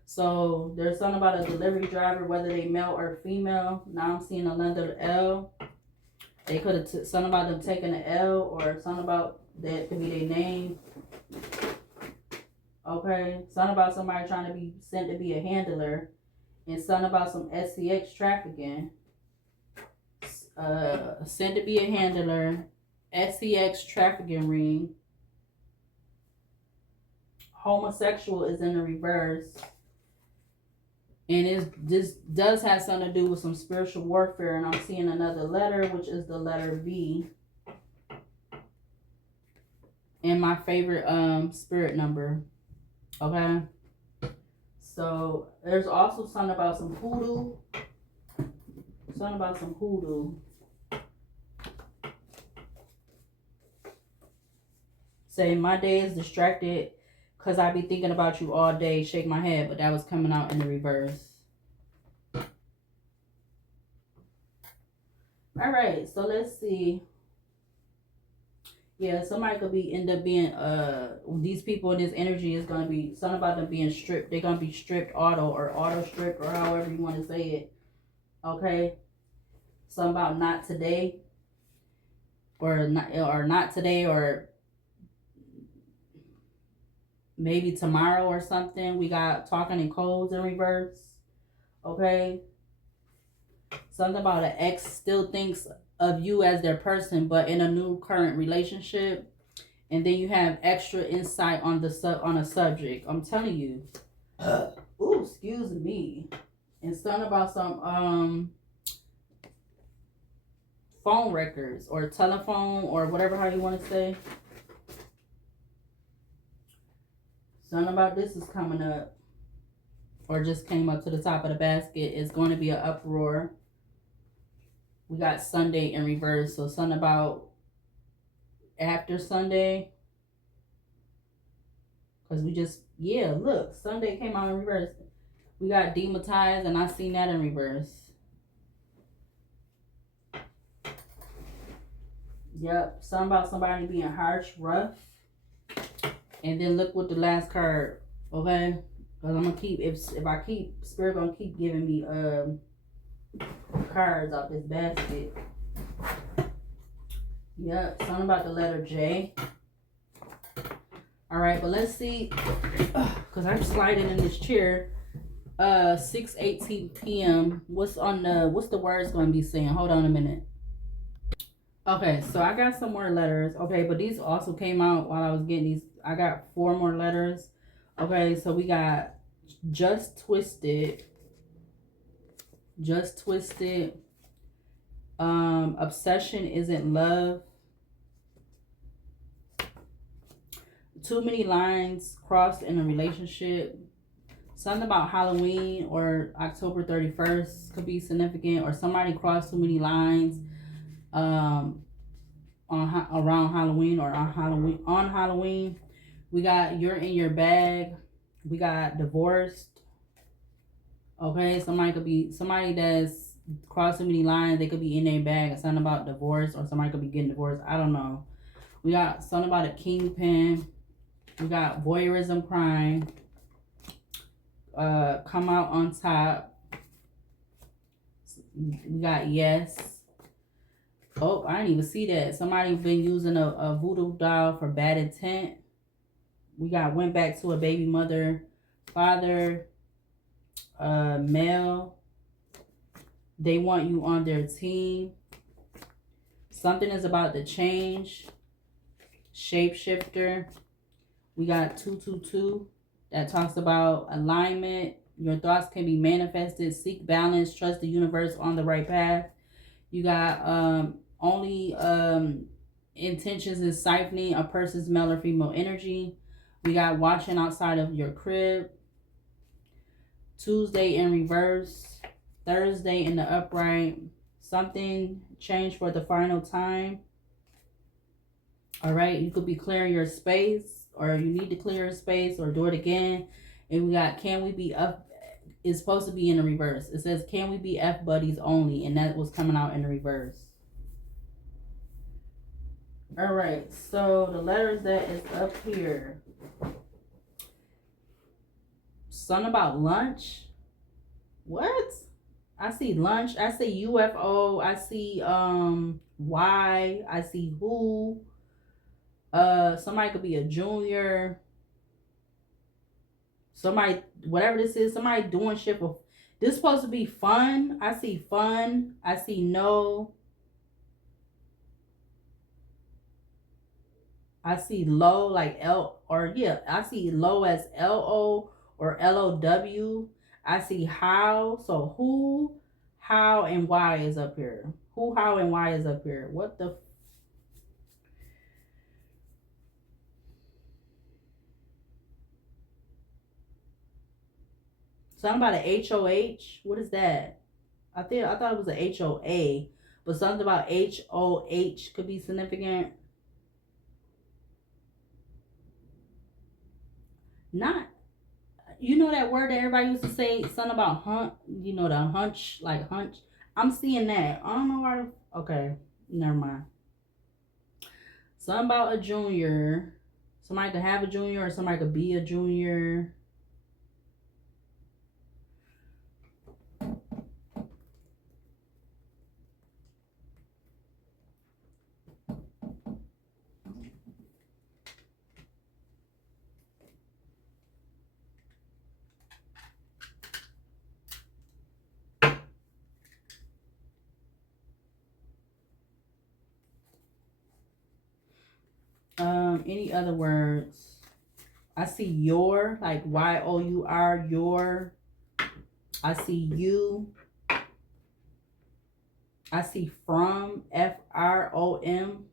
So there's something about a delivery driver, whether they male or female. Now I'm seeing another L. They could have something about them taking an L, or something about that could be their name. Okay, something about somebody trying to be sent to be a handler, and something about some SCX trafficking. Sent to be a handler, SCX trafficking ring. Homosexual is in the reverse. And this does have something to do with some spiritual warfare. And I'm seeing another letter, which is the letter V. And my favorite spirit number. Okay. So there's also something about some hoodoo. Something about some hoodoo. Say my day is distracted because I be thinking about you all day. Shake my head, but that was coming out in the reverse. All right, so let's see. Yeah, somebody could be end up being these people in this energy is gonna be something about them being stripped. They're gonna be stripped auto stripped or however you want to say it. Okay. Something about not today or not today or maybe tomorrow or something. We got talking in codes in reverse. Okay. Something about an ex still thinks of you as their person, but in a new current relationship. And then you have extra insight on on a subject. I'm telling you. Ooh, excuse me. And something about some phone records or telephone or whatever how you want to say. Something about this is coming up or just came up to the top of the basket. It's going to be an uproar. We got Sunday in reverse. So something about after Sunday. Because we just, yeah, look, Sunday came out in reverse. We got demonetized and I seen that in reverse. Yep, something about somebody being harsh, rough. And then look what the last card, okay? Because I'm going to keep, if I keep, Spirit going to keep giving me cards out this basket. Yep, something about the letter J. All right, but let's see, because I'm sliding in this chair. 6:18 p.m. What's the words going to be saying? Hold on a minute. Okay, so I got some more letters. Okay, but these also came out while I was getting these. I got 4 more letters. Okay, so we got Just Twisted. Just Twisted. Obsession Isn't Love. Too many lines crossed in a relationship. Something about Halloween or October 31st could be significant, or somebody crossed too many lines around Halloween or on Halloween. We got You're in Your Bag. We got divorced. Okay, somebody that's crossed too many lines. They could be in their bag. Something about divorce, or somebody could be getting divorced. I don't know. We got something about a kingpin. We got voyeurism crime. Come out on top. We got yes. Oh, I didn't even see that. Somebody been using a voodoo doll for bad intent. We got went back to a baby mother, father, male. They want you on their team. Something is about to change. Shapeshifter. We got 222 that talks about alignment. Your thoughts can be manifested. Seek balance. Trust the universe on the right path. You got only intentions is siphoning a person's male or female energy. We got watching outside of your crib. Tuesday in reverse. Thursday in the upright. Something changed for the final time. All right, you could be clearing your space, or you need to clear your space, or do it again. And we got can we be up? It's supposed to be in the reverse. It says can we be F buddies only, and that was coming out in the reverse. All right, so the letters that is up here. Something about lunch. What? I see lunch. I see UFO. I see Y. I see who. Somebody could be a junior. Somebody, whatever this is, somebody doing shit for. This is supposed to be fun. I see fun. I see no. I see low like L or yeah. I see low as LO or LOW. I see how. So who, how, and why is up here. Who, how, and why is up here. What the. Something about an HOH. What is that? I thought it was a HOA, but something about HOH could be significant. Not, you know that word that everybody used to say, something about hunt. You know the hunch, like hunch. I'm seeing that. I don't know why. Okay, never mind. Something about a junior. Somebody could have a junior, or somebody could be a junior. Any other words? I see your, like YOUR, your. I see you. I see from, FROM.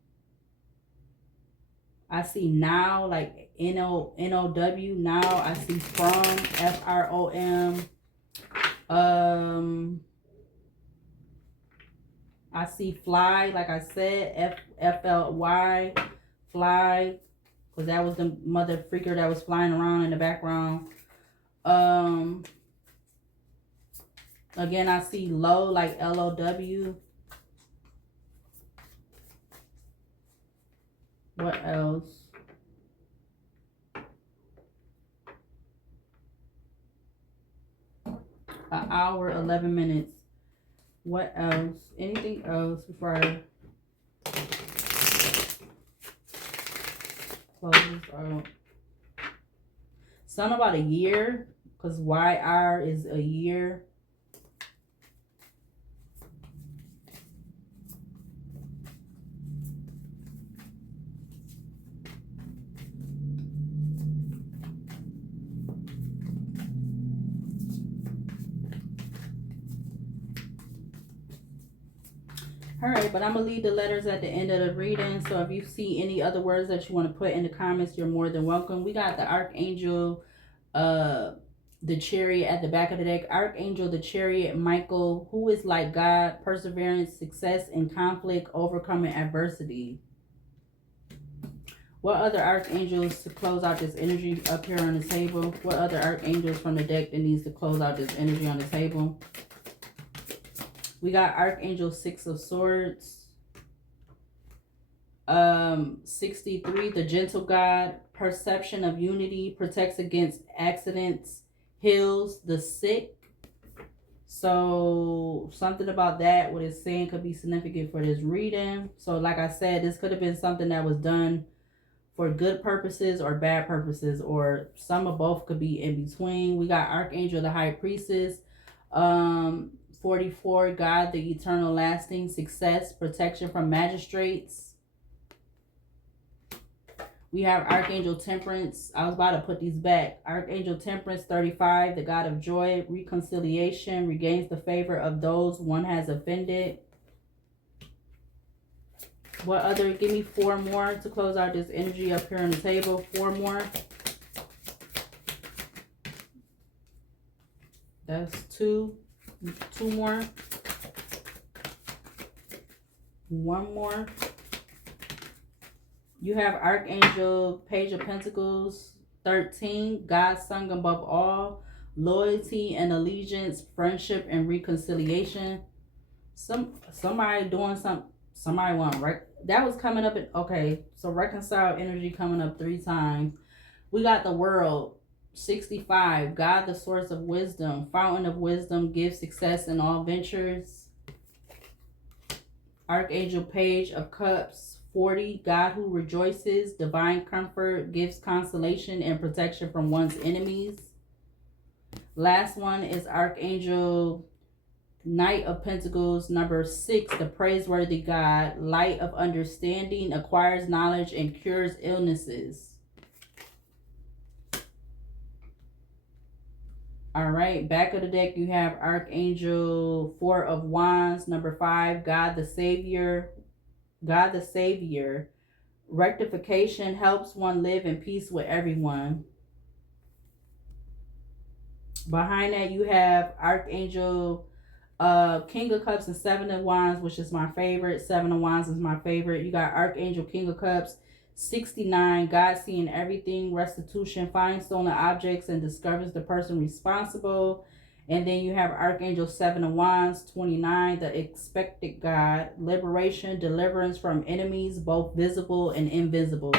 I see now, like NOW, now. I see from, FROM. I see fly, like I said, FLY, fly, because that was the mother freaker that was flying around in the background. Again, I see low, like LOW. What else? An hour, 11 minutes. What else? Anything else before I close this out? Something about a year, because YR is a year. All right, but I'm going to leave the letters at the end of the reading. So if you see any other words that you want to put in the comments, you're more than welcome. We got the Archangel, the Chariot at the back of the deck. Archangel, the Chariot, Michael, who is like God, perseverance, success in conflict, overcoming adversity. What other archangels to close out this energy up here on the table? What other archangels from the deck that needs to close out this energy on the table? We got Archangel 6 of Swords. 63, the Gentle God. Perception of unity. Protects against accidents. Heals the sick. So something about that, what it's saying, could be significant for this reading. So like I said, this could have been something that was done for good purposes or bad purposes, or some of both could be in between. We got Archangel, the High Priestess. 44, God, the eternal lasting success, protection from magistrates. We have Archangel Temperance. I was about to put these back. Archangel Temperance, 35, the God of joy, reconciliation, regains the favor of those one has offended. What other? Give me 4 more to close out this energy up here on the table. 4 more. That's 2. 2 more. 1 more. You have Archangel, Page of Pentacles, 13, God sung above all, loyalty and allegiance, friendship and reconciliation. Somebody doing somebody want that was coming up. Okay, so reconcile energy coming up 3 times. We got the World, 65, God, the source of wisdom, fountain of wisdom, gives success in all ventures. Archangel, Page of Cups, 40, God who rejoices, divine comfort, gives consolation and protection from one's enemies. Last one is Archangel, Knight of Pentacles, number 6, the praiseworthy God, light of understanding, acquires knowledge and cures illnesses. All right, back of the deck, you have Archangel, 4 of Wands, number 5, God the Savior. God the Savior. Rectification, helps one live in peace with everyone. Behind that, you have Archangel King of Cups and Seven of Wands, which is my favorite. Seven of Wands is my favorite. You got Archangel King of Cups, 69, God seeing everything, restitution, finds stolen objects and discovers the person responsible. And then you have Archangel Seven of Wands, 29, the expected God, liberation, deliverance from enemies, both visible and invisible.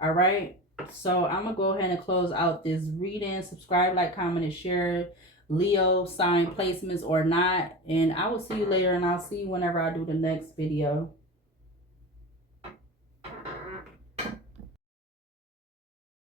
All right. So I'm going to go ahead and close out this reading. Subscribe, like, comment, and share. Leo sign placements or not. And I will see you later, and I'll see you whenever I do the next video.